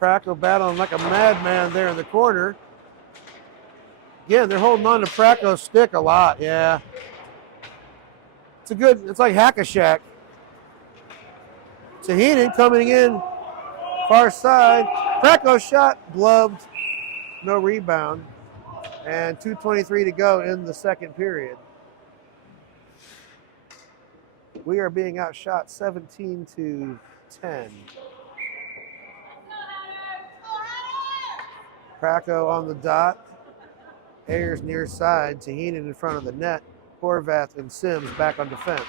Pracko battling like a madman there in the corner. Again, they're holding on to Pracko's stick a lot, yeah. It's like Hack-a-Shack. Tahinen coming in, far side. Pracko shot, gloved, no rebound. And 2:23 to go in the second period. We are being outshot 17-10. Praco on the dot. Ayers near side. Tahinen in front of the net. Horvath and Sims back on defense.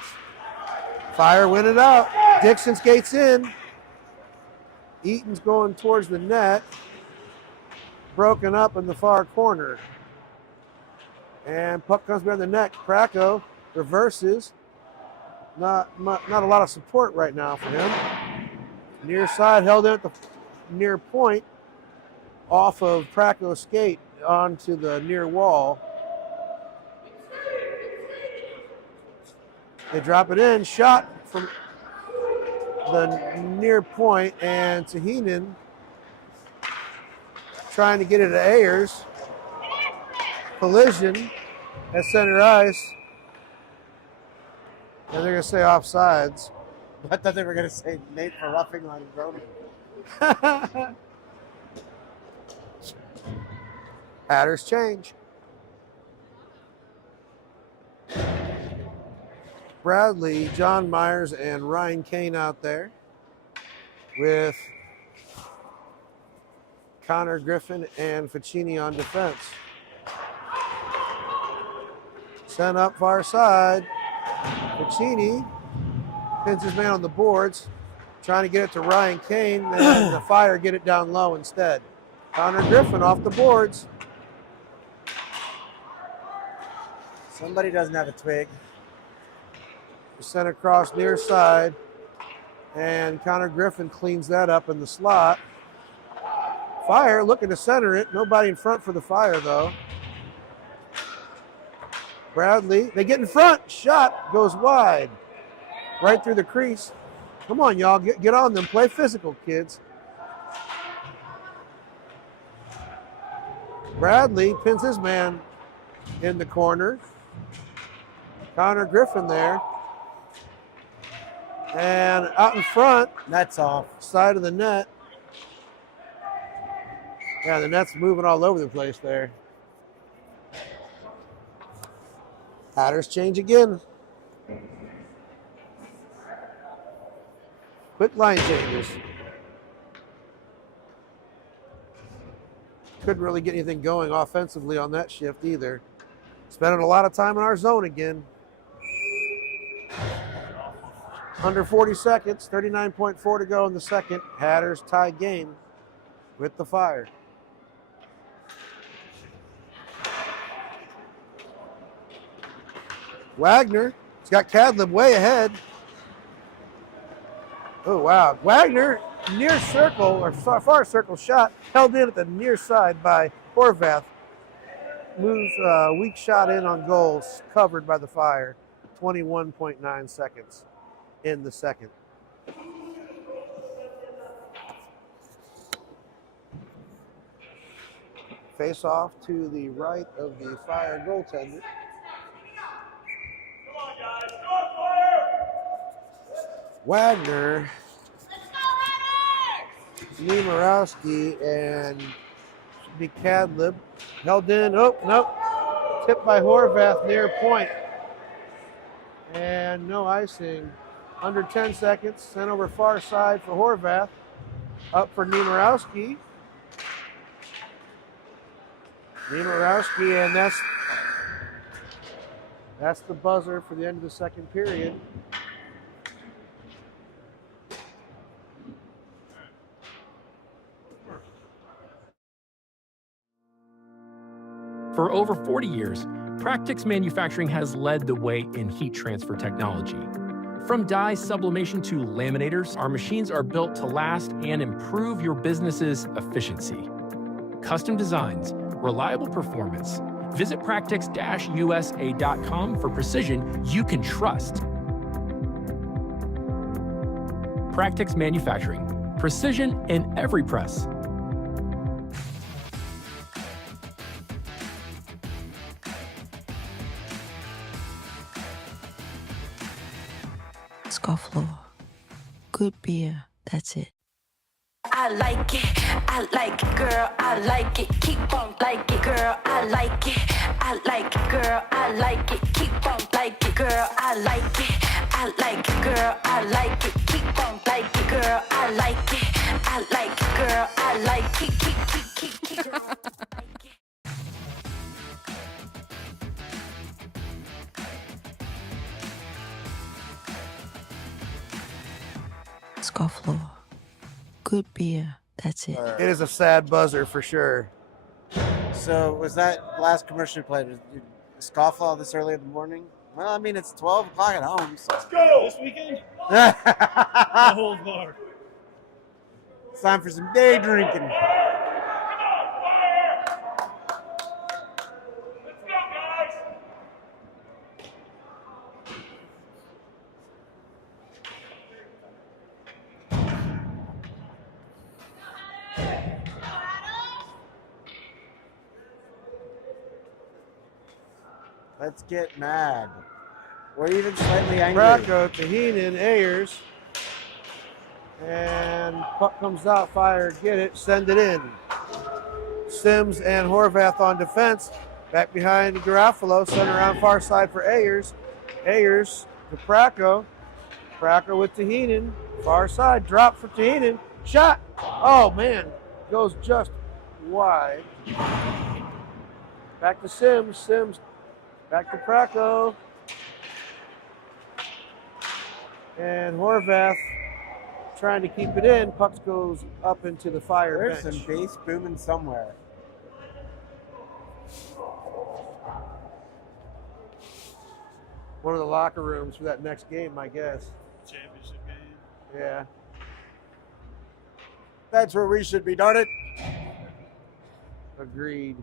Fire win it out. Dixon skates in. Eaton's going towards the net. Broken up in the far corner. And puck comes behind the net. Praco reverses. Not a lot of support right now for him. Near side held in at the near point. Off of Praco's skate onto the near wall. They drop it in. Shot from the near point, and Tahinen trying to get it to Ayers. Collision at center ice. And they're going to say offsides. I thought they were going to say Nate for roughing on Roman. Hatters change. Bradley, John Myers, and Ryan Kane out there with Connor Griffin and Ficini on defense. Sent up far side. Ficini pins his man on the boards, trying to get it to Ryan Kane, and the Fire get it down low instead. Connor Griffin off the boards. Somebody doesn't have a twig. Sent across near side, and Connor Griffin cleans that up in the slot. Fire looking to center it. Nobody in front for the Fire, though. Bradley, they get in front. Shot goes wide. Right through the crease. Come on, y'all. Get on them. Play physical, kids. Bradley pins his man in the corner. Connor Griffin there. And out in front. Net's off. Side of the net. Yeah, the net's moving all over the place there. Hatters change again. Quick line changes. Couldn't really get anything going offensively on that shift either. Spending a lot of time in our zone again. Under 40 seconds, 39.4 to go in the second. Hatters tie game with the Fire. Wagner, he's got Cadlib way ahead. Oh, wow. Wagner, near circle, or far circle shot, held in at the near side by Horvath. Moves weak shot in on goals, covered by the Fire. 21.9 seconds in the second. Face off to the right of the Fire goaltender. Wagner, Niemarowski, and should be Cadlib. Held in. Oh, nope. Tipped by Horvath near point. And no icing. Under 10 seconds. Sent over far side for Horvath. Up for Niemarowski. Niemarowski, and that's the buzzer for the end of the second period. For over 40 years, Practix Manufacturing has led the way in heat transfer technology. From dye sublimation to laminators, our machines are built to last and improve your business's efficiency. Custom designs, reliable performance. Visit practix-usa.com for precision you can trust. Practix Manufacturing, precision in every press. Scofflaw. Good beer, that's it. I like it, girl, I like it, keep on like it, girl, I like it, girl, I like it, keep on like it, girl, I like it, SYTHL. Good beer, that's it. It is a sad buzzer for sure. So was that last commercial you played? Was you scofflaw this early in the morning? Well, I mean it's 12 o'clock at home. So. Let's go. This weekend? No holds barred. It's time for some day drinking. Let's get mad. Or even slightly angry. Bracco to Heenan, Ayers. And puck comes out, fire, get it, send it in. Sims and Horvath on defense. Back behind Garofalo, center around far side for Ayers. Ayers to Bracco. Bracco with Taheenan. Far side, drop for Taheenan. Shot. Oh man, goes just wide. Back to Sims. Sims back to Bracco. And Horvath trying to keep it in. Puck goes up into the fire There's bench. some bass booming somewhere. One of the locker rooms for that next game, I guess. Championship game. Yeah. That's where we should be, darn it. Agreed.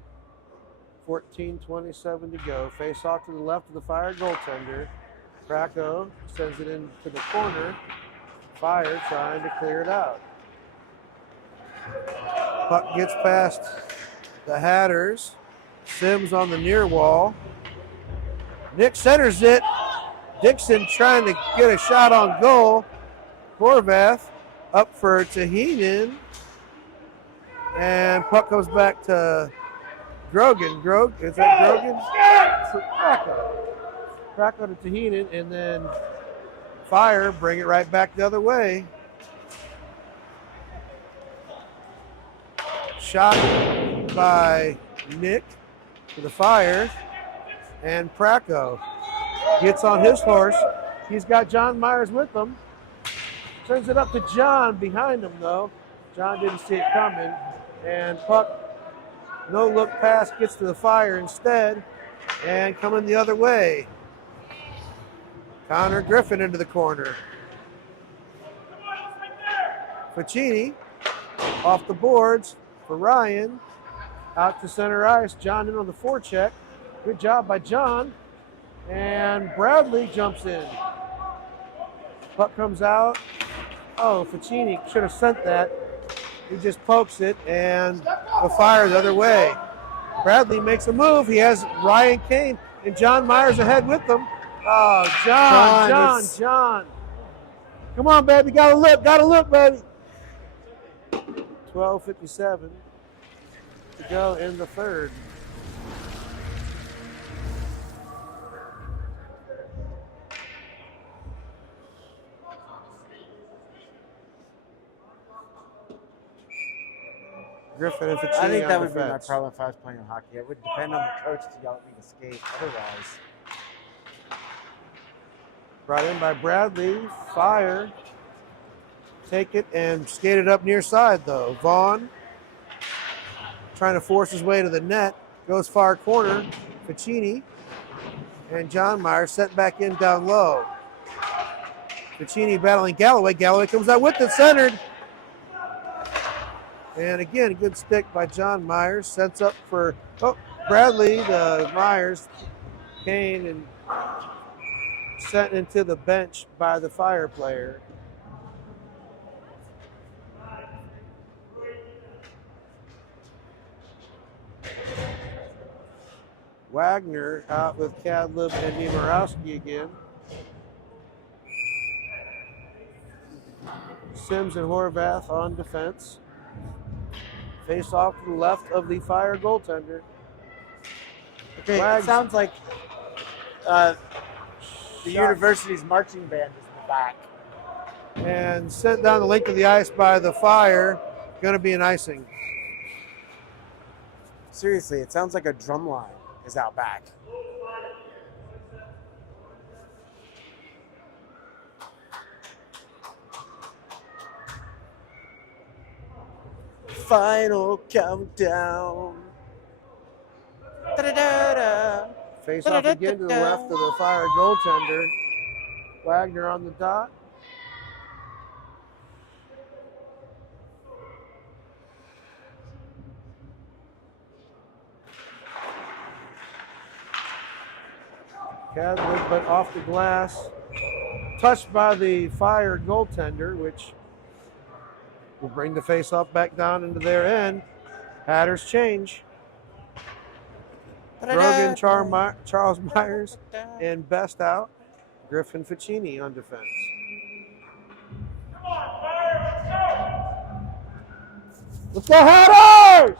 14:27 to go. Face off to the left of the Fire goaltender. Bracco sends it into the corner. Fire trying to clear it out. Puck gets past the Hatters. Sims on the near wall. Nick centers it. Dixon trying to get a shot on goal. Horvath up for Taheenan. And puck goes back to Grogan. Is that Grogan? Bracco to Taheenan, and then Fire bring it right back the other way. Shot by Nick to the Fire, and Bracco gets on his horse. He's got John Myers with him. Turns it up to John behind him though. John didn't see it coming, and puck, no look pass, gets to the Fire instead, and coming the other way. Connor Griffin into the corner. Ficini off the boards for Ryan. Out to center ice. John in on the forecheck. Good job by John. And Bradley jumps in. Puck comes out. Oh, Ficini should have sent that. He just pokes it, and the Fire the other way. Bradley makes a move. He has Ryan Kane and John Myers ahead with them. Oh, John. Come on, baby. Gotta look, baby. 12:57 to go in the third. Griffin and Ficini I think that on would be my defense. problem if I was playing hockey. It would depend on the coach to yell at me to skate. Otherwise, Brought in by Bradley. Fire. Take it and skate it up near side, though. Vaughn trying to force his way to the net. Goes far corner. Ficini. And John Myers sent back in down low. Ficini battling Galloway. Galloway comes out with it, centered. And again, a good stick by John Myers. Sets up for Bradley, the Myers, Kane, and sent into the bench by the Fire player. Wagner out with Kadlib and Niemirowski again. Sims and Horvath on defense. Face off to the left of the Fire goaltender. okay, Wags. it sounds like the university's marching band is in the back. And sent down the length of the ice by the Fire. Going to be an icing. Seriously, it sounds like a drum line is out back. final countdown. Da-da-da-da. Face off again to the left of the Fire goaltender. Wagner on the dot. Cadlick, but off the glass. Touched by the Fire goaltender, which will bring the face-off back down into their end. Hatters change. Grogan, Charles Myers, and Best out. Griffin Ficini on defense. Come on, Fire, Let's go Hatters!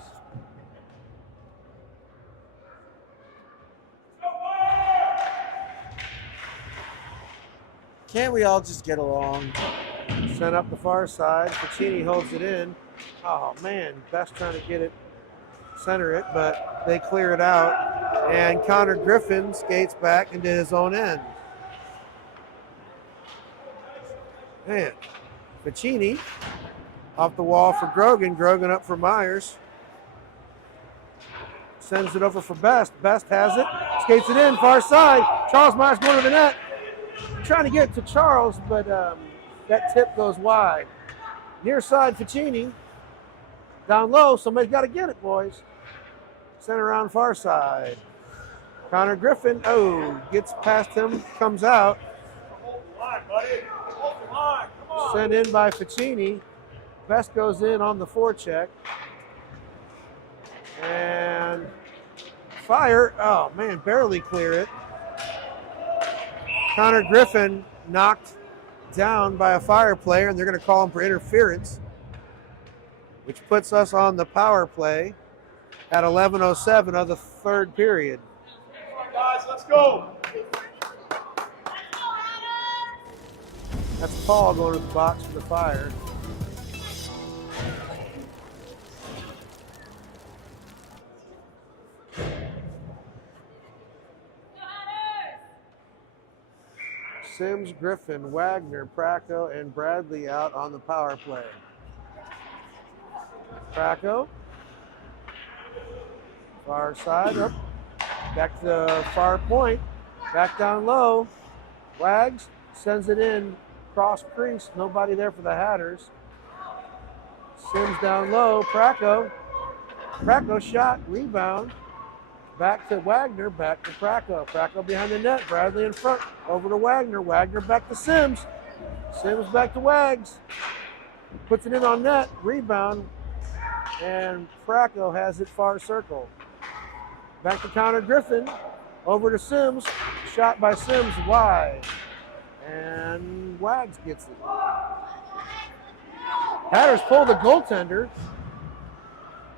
Can't we all just get along? Sent up the far side. Ficini holds it in. Oh man, Best trying to get it, center it, but they clear it out. And Connor Griffin skates back into his own end. Man, Ficini off the wall for Grogan. Grogan up for Myers. Sends it over for Best. Best has it. Skates it in, far side. Charles Myers going to the net. Trying to get it to Charles, but that tip goes wide. Near side, Ficini. Down low, somebody's got to get it, boys. Center around far side. Connor Griffin, gets past him, comes out. Hold the line, buddy. Hold the line. Come on. Sent in by Ficini. Best goes in on the forecheck. And Fire, oh man, barely clear it. Connor Griffin knocked down by a Fire player, and they're going to call him for interference, which puts us on the power play at 11:07 of the third period. Come on, guys, let's go. That's Paul going to the box for the Fire. Sims, Griffin, Wagner, Praco, and Bradley out on the power play. Praco, far side, up, back to the far point, back down low. Wags sends it in, cross crease, nobody there for the Hatters. Sims down low, Praco shot, rebound. Back to Wagner, back to Praco. Praco behind the net, Bradley in front, over to Wagner. Wagner back to Sims. Sims back to Wags. Puts it in on net, rebound, and Praco has it far circle. Back to Connor Griffin, over to Sims. Shot by Sims wide, and Wags gets it. Hatters pull the goaltender.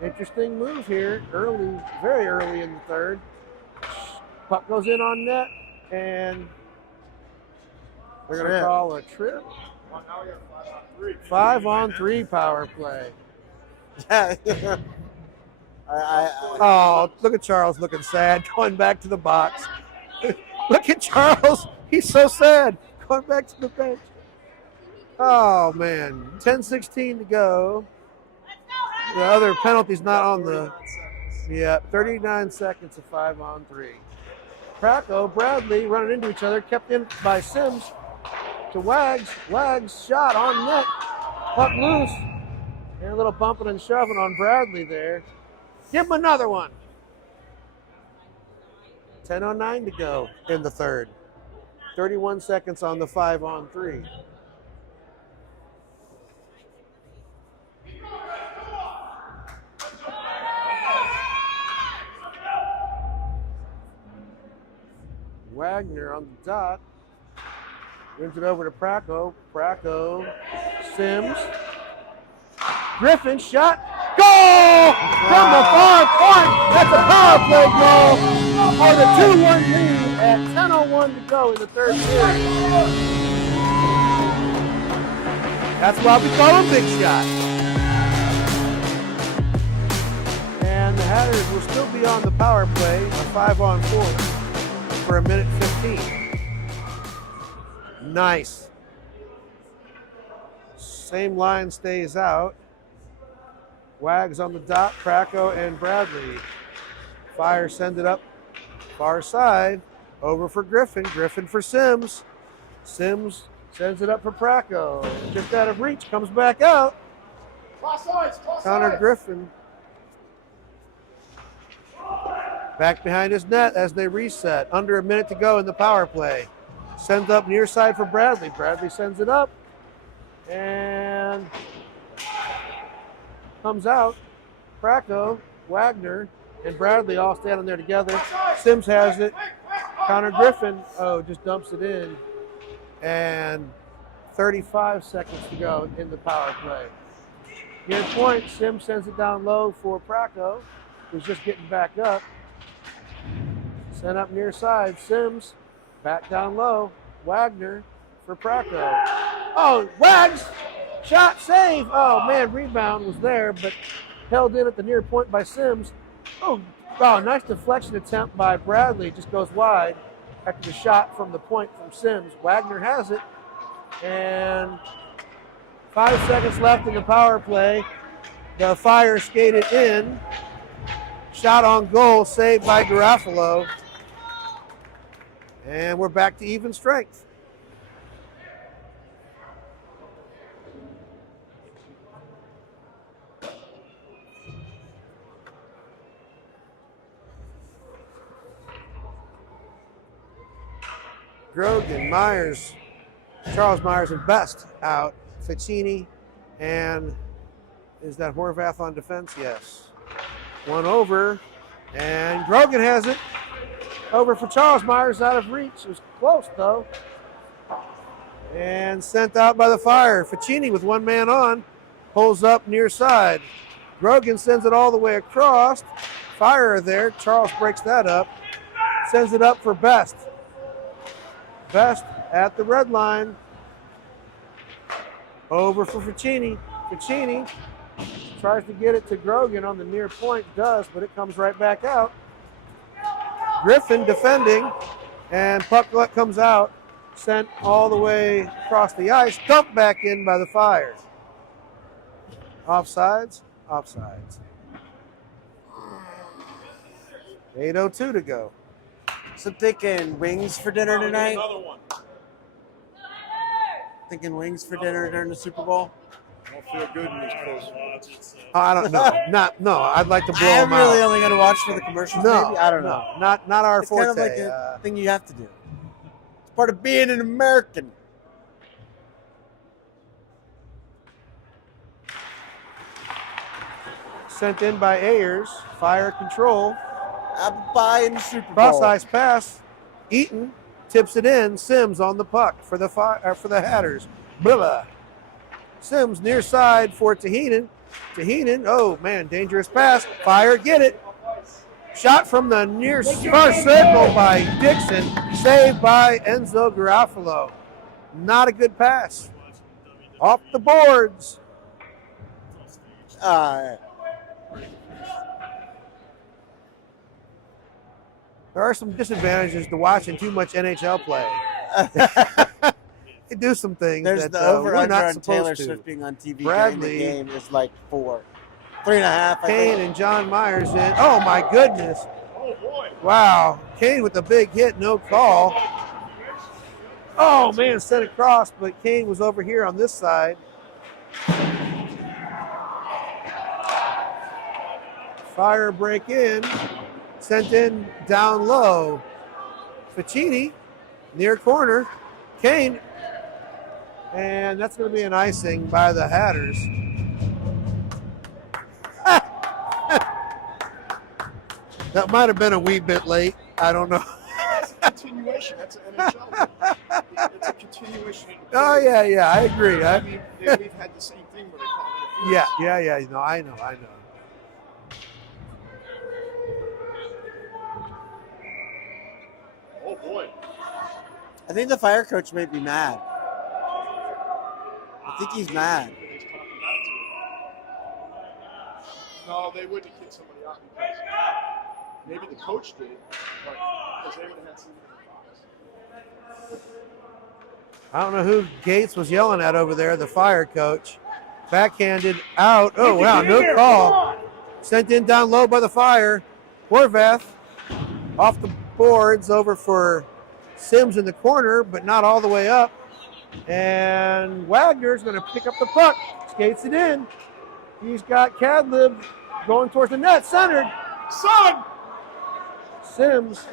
Interesting move here, early, very early in the third. Puck goes in on net, and they're going to call a trip. Now we got 5-on-3. 5-on-3 power play. I Look at Charles looking sad, going back to the box. Look at Charles, he's so sad, going back to the bench. Oh man, 10:16 to go. The other penalty's not on the, 39 seconds of 5-on-3. Praco, Bradley running into each other, kept in by Sims to Wags. Wags shot on net, puck loose, and a little bumping and shoving on Bradley there. Give him another one. 10:09 to go in the third. 31 seconds on the 5-on-3. Wagner on the dot. Brings it over to Praco. Praco, Sims. Griffin shot. Goal! From the far point. That's a power play goal for the 2-1 lead at 10:01 to go in the third period. That's why we call him Big Shot. And the Hatters will still be on the power play, a 5-on-4. For 1:15. Nice. Same line stays out. Wags on the dot, Praco and Bradley. Fire send it up far side. Over for Griffin. Griffin for Sims. Sims sends it up for Praco. Just out of reach, comes back out. Connor Griffin. Back behind his net as they reset. Under a minute to go in the power play. Sends up near side for Bradley. Bradley sends it up. And comes out. Praco, Wagner, and Bradley all standing there together. Sims has it. Connor Griffin, just dumps it in. And 35 seconds to go in the power play. Near point, Sims sends it down low for Praco, who's just getting back up. Sent up near side, Sims, back down low. Wagner for Praco. Oh, Wags! Shot, save! Oh, man, rebound was there, but held in at the near point by Sims. Oh, nice deflection attempt by Bradley. Just goes wide after the shot from the point from Sims. Wagner has it. And 5 seconds left in the power play. The Fire skated in. Shot on goal, saved by Garofalo. And we're back to even strength. Grogan, Myers, Charles Myers and Best out. Ficini, and is that Horvath on defense? Yes. One over, and Grogan has it. Over for Charles Myers, out of reach. It was close, though. And sent out by the Fire. Ficini with one man on, pulls up near side. Grogan sends it all the way across. Fire there. Charles breaks that up. Sends it up for Best. Best at the red line. Over for Ficini. Ficini tries to get it to Grogan on the near point, does, but it comes right back out. Griffin defending, and puck comes out, sent all the way across the ice, dumped back in by the Fire. Offsides, offsides. 8:02 to go. So thinking wings for dinner tonight? Another one. Thinking wings for dinner during the Super Bowl? I don't feel good in these close. I don't know. No, I'd like to blow I'm them really out. only going to watch for the commercials, No, maybe? I don't know. Not our It's forte. kind of like a thing you have to do. It's part of being an American. Sent in by Ayers. Fire control. I'm buying Super Bowl. Cross ice pass. Eaton tips it in. Sims on the puck for the Hatters. Blah. Sims near side for Tahinen. Tahinen, oh man, dangerous pass. Fire, get it. Shot from the near far circle by Dixon. Saved by Enzo Garofalo. Not a good pass. Off the boards. There are some disadvantages to watching too much NHL play. They do some things There's that the over we're under not on supposed Taylor to. Swift being on TV Bradley, during the game is like 4. 3.5, I Kane think. and John Myers in. Oh my goodness. Oh, boy. Wow. Kane with the big hit, no call. Oh man, sent across, but Kane was over here on this side. Fire break in. Sent in down low. Ficini, near corner. Kane. And that's going to be an icing by the Hatters. That might have been a wee bit late. I don't know. That's a continuation. That's an NHL. It's a continuation. Of the Oh, play. yeah, I agree. I mean, we've had the same thing where they call it a Yeah. No, I know. Oh, boy. I think the Fire coach may be mad. I think he's mad. He's talking not to. No, they wouldn't have kicked somebody out because maybe the coach did, but because they would have had somebody in the box. I don't know who Gates was yelling at over there, the Fire coach. Backhanded out. Oh, wow, no call. Sent in down low by the Fire. Horvath off the boards over for Sims in the corner, but not all the way up. And Wagner's going to pick up the puck. Skates it in. He's got Cadlib going towards the net. Centered. Son! Sims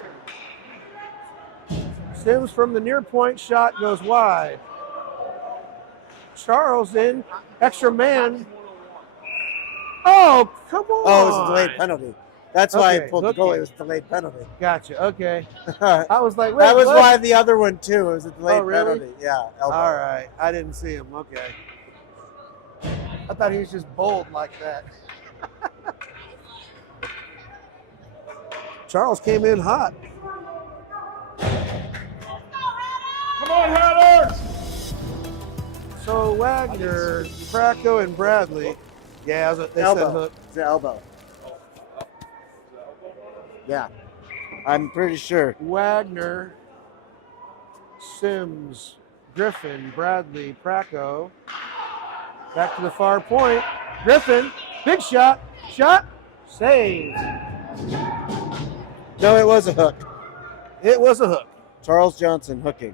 from the near point shot goes wide. Charles in. Extra man. Oh, come on. Oh, it was a delayed penalty. That's why Okay, I pulled the goalie. It was a delayed penalty. Gotcha. Okay. that I was like, wait, was what? why the other one, too. It was a delayed really? penalty. Yeah. Elbow. All right. I didn't see him. Okay. I thought he was just bold like that. Charles came in hot. Come on, Hatters! So Wagner, Kracko, and Bradley. Yeah, they said Elbow. hook. It's the elbow. Yeah. I'm pretty sure. Wagner, Sims, Griffin, Bradley, Kracko. Back to the far point. Griffin, big shot. Shot. Saved. No, it was a hook. It was a hook. Charles Johnson hooking.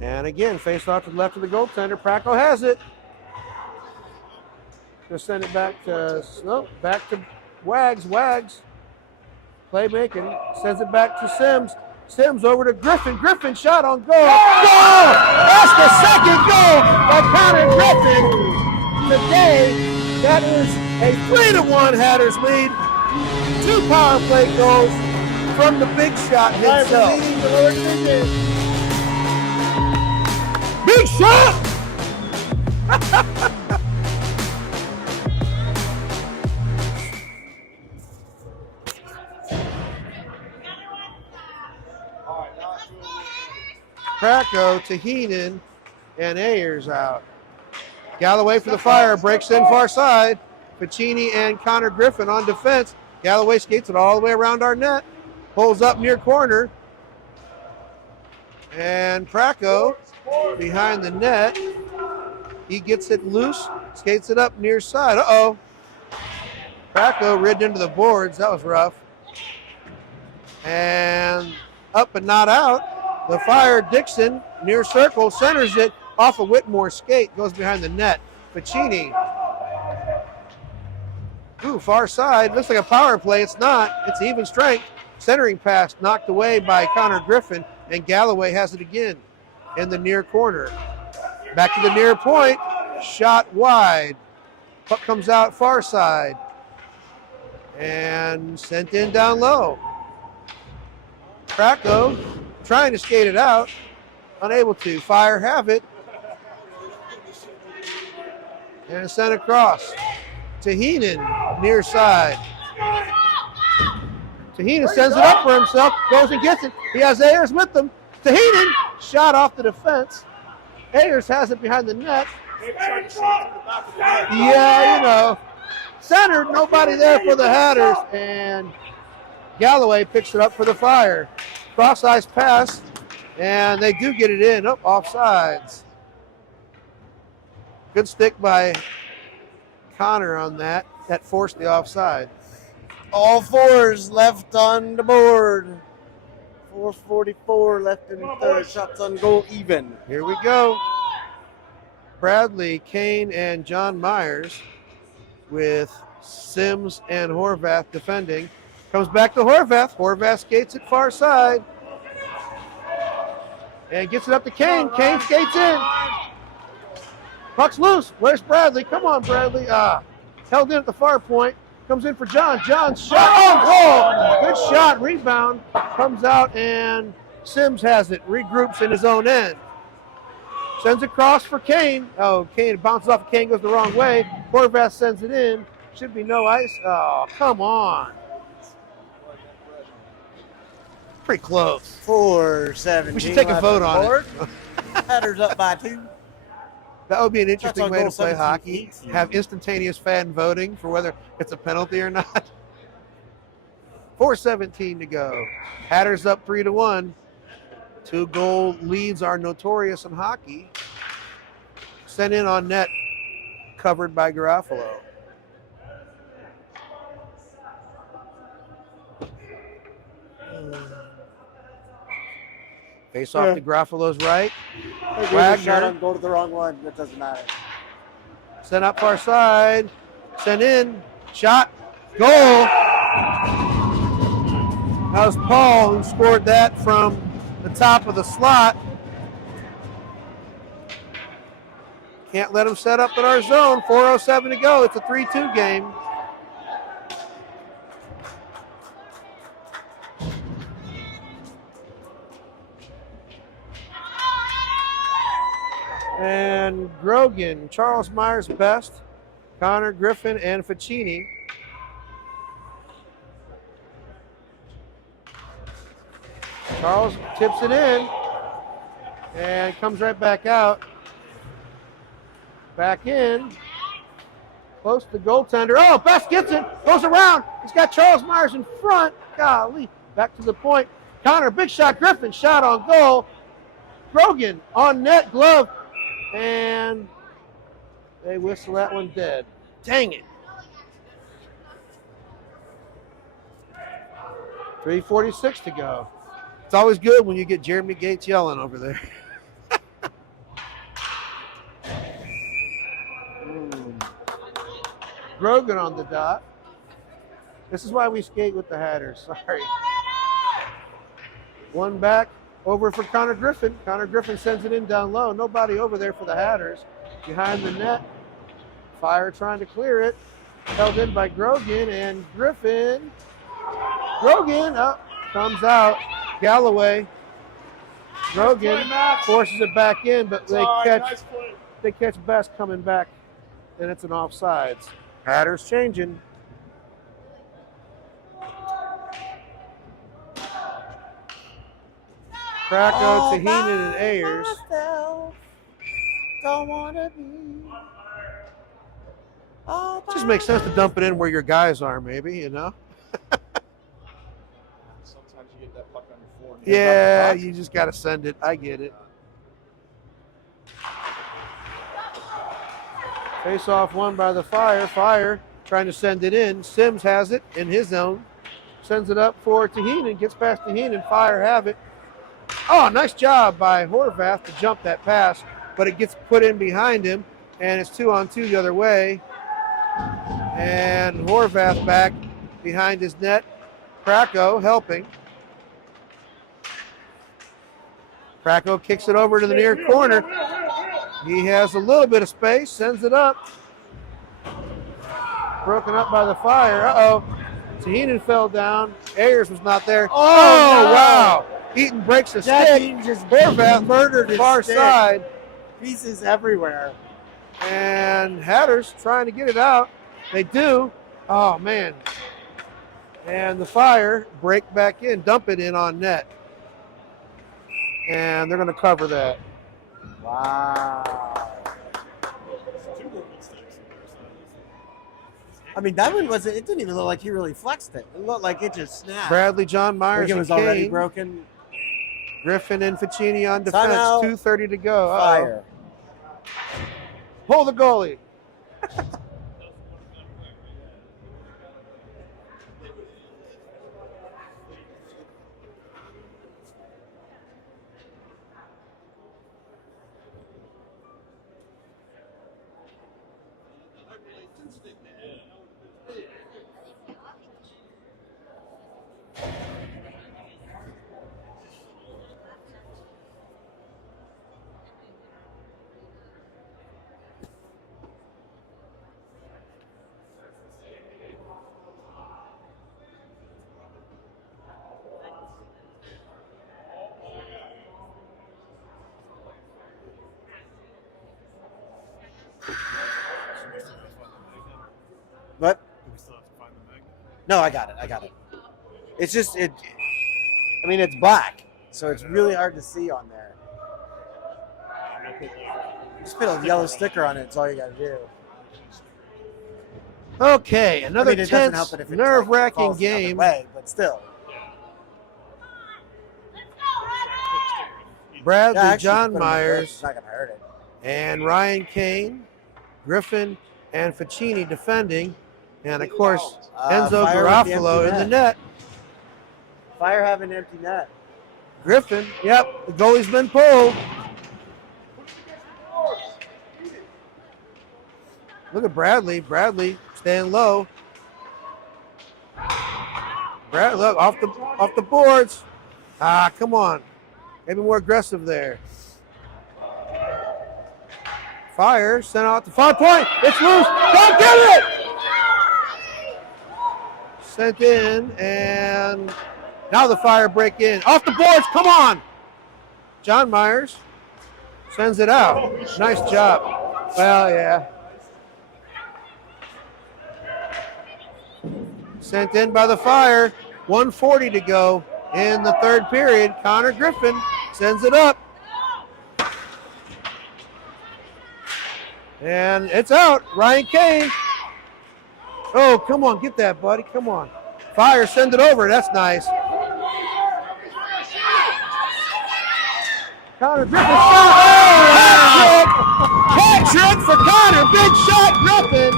And again, face off to the left of the goaltender. Kracko has it. Just send it back to back to Wags. Wags playmaking. Sends it back to Sims. Sims over to Griffin. Griffin shot on goal. Goal! That's the second goal by Connor Griffin. Today, that is a 3-1 Hatters lead. 2 power play goals from the big shot himself. Big shot! Kracko to Heenan, and Ayers out. Galloway for the Fire, breaks in far side. Pacini and Connor Griffin on defense. Galloway skates it all the way around our net. Pulls up near corner. And Kracko behind the net. He gets it loose, skates it up near side. Uh-oh. Kracko ridden into the boards. That was rough. And up but not out. The Fire, Dixon, near circle, centers it off of Whitmore's skate, goes behind the net. Pacini. Ooh, far side. Looks like a power play. It's not. It's even strength. Centering pass knocked away by Connor Griffin, and Galloway has it again in the near corner. Back to the near point. Shot wide. Puck comes out far side. And sent in down low. Kracko trying to skate it out. Unable to. Fire have it. And sent across to Heenan, near side. Heenan sends it up for himself, goes and gets it. He has Ayers with him. Heenan, shot off the defense. Ayers has it behind the net. Yeah, you know. Centered, nobody there for the Hatters. And Galloway picks it up for the Fire. Cross-ice pass, and they do get it in. Oh, offsides. Good stick by Connor on that. That forced the offside. All fours left on the board. 4:44 left in the third. Shots on goal even. Here we go. Bradley, Kane, and John Myers with Sims and Horvath defending. Comes back to Horvath. Horvath skates it far side. And gets it up to Kane. Kane skates in. Puck's loose. Where's Bradley? Come on, Bradley. Held in at the far point. Comes in for John. John's shot. Oh, good shot. Rebound. Comes out, and Sims has it. Regroups in his own end. Sends across for Kane. Oh, Kane bounces off. Kane goes the wrong way. Horvath sends it in. Should be no ice. Oh, come on. Pretty close. 4:17. We should take a vote on it. Hatters up by 2. That would be an interesting That's on way to goal play 17. hockey. Have instantaneous fan voting for whether it's a penalty or not. 4:17 to go. Hatters up 3-1. 2-goal leads are notorious in hockey. Sent in on net, covered by Garofalo. Face off to Garofalo's right. Shot Wagner on, go to the wrong one. That doesn't matter. sent up far side. Sent in. Shot. Goal. That was Paul who scored that from the top of the slot. Can't let him set up in our zone. 4:07 to go. It's a 3-2 game. And Grogan, Charles Myers Best, Connor Griffin, and Ficini. Charles tips it in and comes right back out. Back in. Close to the goaltender. Oh, Best gets it. Goes around. He's got Charles Myers in front. Golly. Back to the point. Connor, big shot. Griffin, shot on goal. Grogan on net, glove. And they whistle that one dead. Dang it. 3:46 to go. It's always good when you get Jeremy Gates yelling over there. Grogan on the dot. This is why we skate with the Hatters. Sorry. One back over for Connor Griffin. Connor Griffin sends it in down low. Nobody over there for the Hatters. Behind the net. Fire trying to clear it. Held in by Grogan and Griffin. Grogan up, comes out. Galloway. Grogan forces it back in, but they catch Best coming back, and it's an offsides. Hatters changing. Krakow, Tahinen, and Ayers. Don't wanna be. Just makes sense to dump it in where your guys are, maybe, you know? Sometimes you get that puck on your form. Yeah, you just got to send it. I get it. Face off won by the Fire. Fire trying to send it in. Sims has it in his zone. Sends it up for Tahinen. Gets past Tahinen. Fire have it. Oh, nice job by Horvath to jump that pass, but it gets put in behind him, and it's 2-on-2 the other way. And Horvath back behind his net. Krakow helping. Krakow kicks it over to the near corner. He has a little bit of space, sends it up. Broken up by the Fire. Uh-oh. Tahinen fell down. Ayers was not there. Oh, no. Wow. Eaton breaks a That stick. just Horvath murdered his far stick. side. Pieces everywhere. And Hatters trying to get it out. They do. Oh, man. And the Fire break back in, dump it in on net. And they're going to cover that. Wow. I mean, that one wasn't, it didn't even look like he really flexed it. It looked like it just snapped. Bradley, John Myers, Like it was and already Kane. broken. Griffin and Ficini on defense. Timeout. 2:30 to go. Uh-oh. Fire. Pull the goalie. What? Do we still have to find the magnet? No, I got it. It's just, I mean, it's black, so it's really hard to see on there. Just put a yellow sticker on it. It's all you got to do. Okay, I another mean, it doesn't help tense, it if it nerve-wracking falls the other game. way, but still. Bradley Yeah, actually, John put him in both. Myers It's not going to hurt it. and Ryan Kane, Griffin, and Ficini defending. And of course, Enzo Fire with the Garofalo empty in the net. net. Fire have an empty net. Griffin, yep, the goalie's been pulled. Look at Bradley. Bradley staying low. Brad, look, off the boards. Ah, come on. Maybe more aggressive there. Fire, sent out to 5 point. It's loose. Don't get it! Sent in, and now the Fire break in. Off the boards, come on! John Myers sends it out. Nice job. Well, yeah. Sent in by the Fire. 1:40 to go in the third period. Connor Griffin sends it up. And it's out. Ryan Kane. Oh, come on. Get that, buddy. Come on. Fire, send it over. That's nice. Connor Griffin shot. Oh, hat trick for Connor. Big shot, Griffin.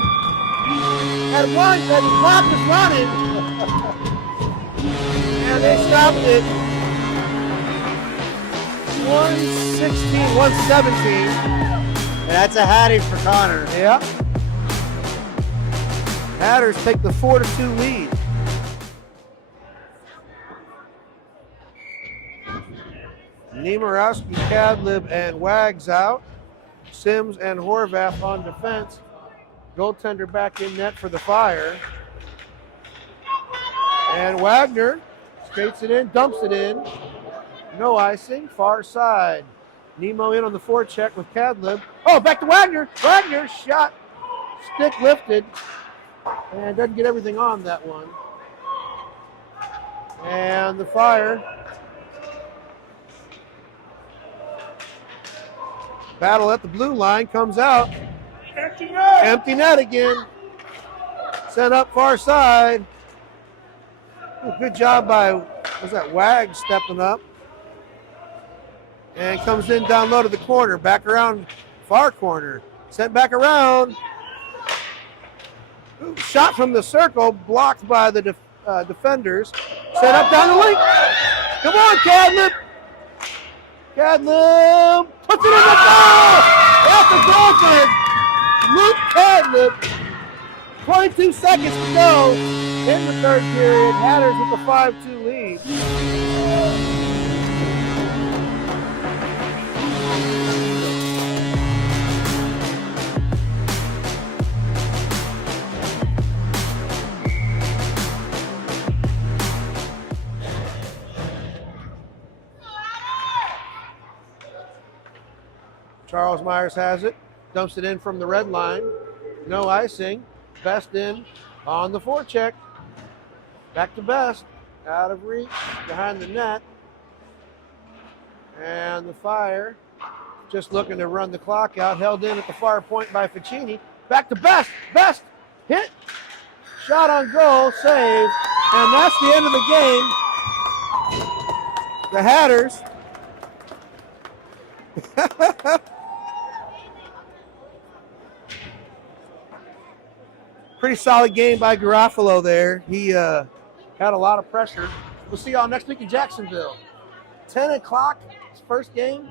And one, the clock was running. And they stopped it. 116, 117. And that's a hattie for Connor. Yeah. Hatters take the 4-2 lead. Niemirowski, Kadlib, and Wags out. Sims and Horvath on defense. Goaltender back in net for the Fire. And Wagner skates it in, dumps it in. No icing, far side. Nemo in on the forecheck with Kadlib. Oh, back to Wagner. Wagner shot, stick lifted, and doesn't get everything on that one. And the Fire battle at the blue line, comes out. Empty net. Empty net again. Sent up far side. Ooh, good job by, was that Wags stepping up? And comes in down low to the corner, back around far corner. Sent back around. Ooh, shot from the circle, blocked by the defenders. Set up down the link. Come on, Kadlib. Kadlib puts it in the goal. That's the goal for Luke Kadlib. 22 seconds to go in the third period. Hatters with the 5-2 lead. Charles Myers has it, dumps it in from the red line. No icing. Best in on the forecheck. Back to Best. Out of reach, behind the net. And the Fire just looking to run the clock out. Held in at the far point by Ficini. Back to Best. Best hit. Shot on goal. Save. And that's the end of the game. The Hatters pretty solid game by Garofalo there. He had a lot of pressure. We'll see y'all next week in Jacksonville. 10 o'clock, first game.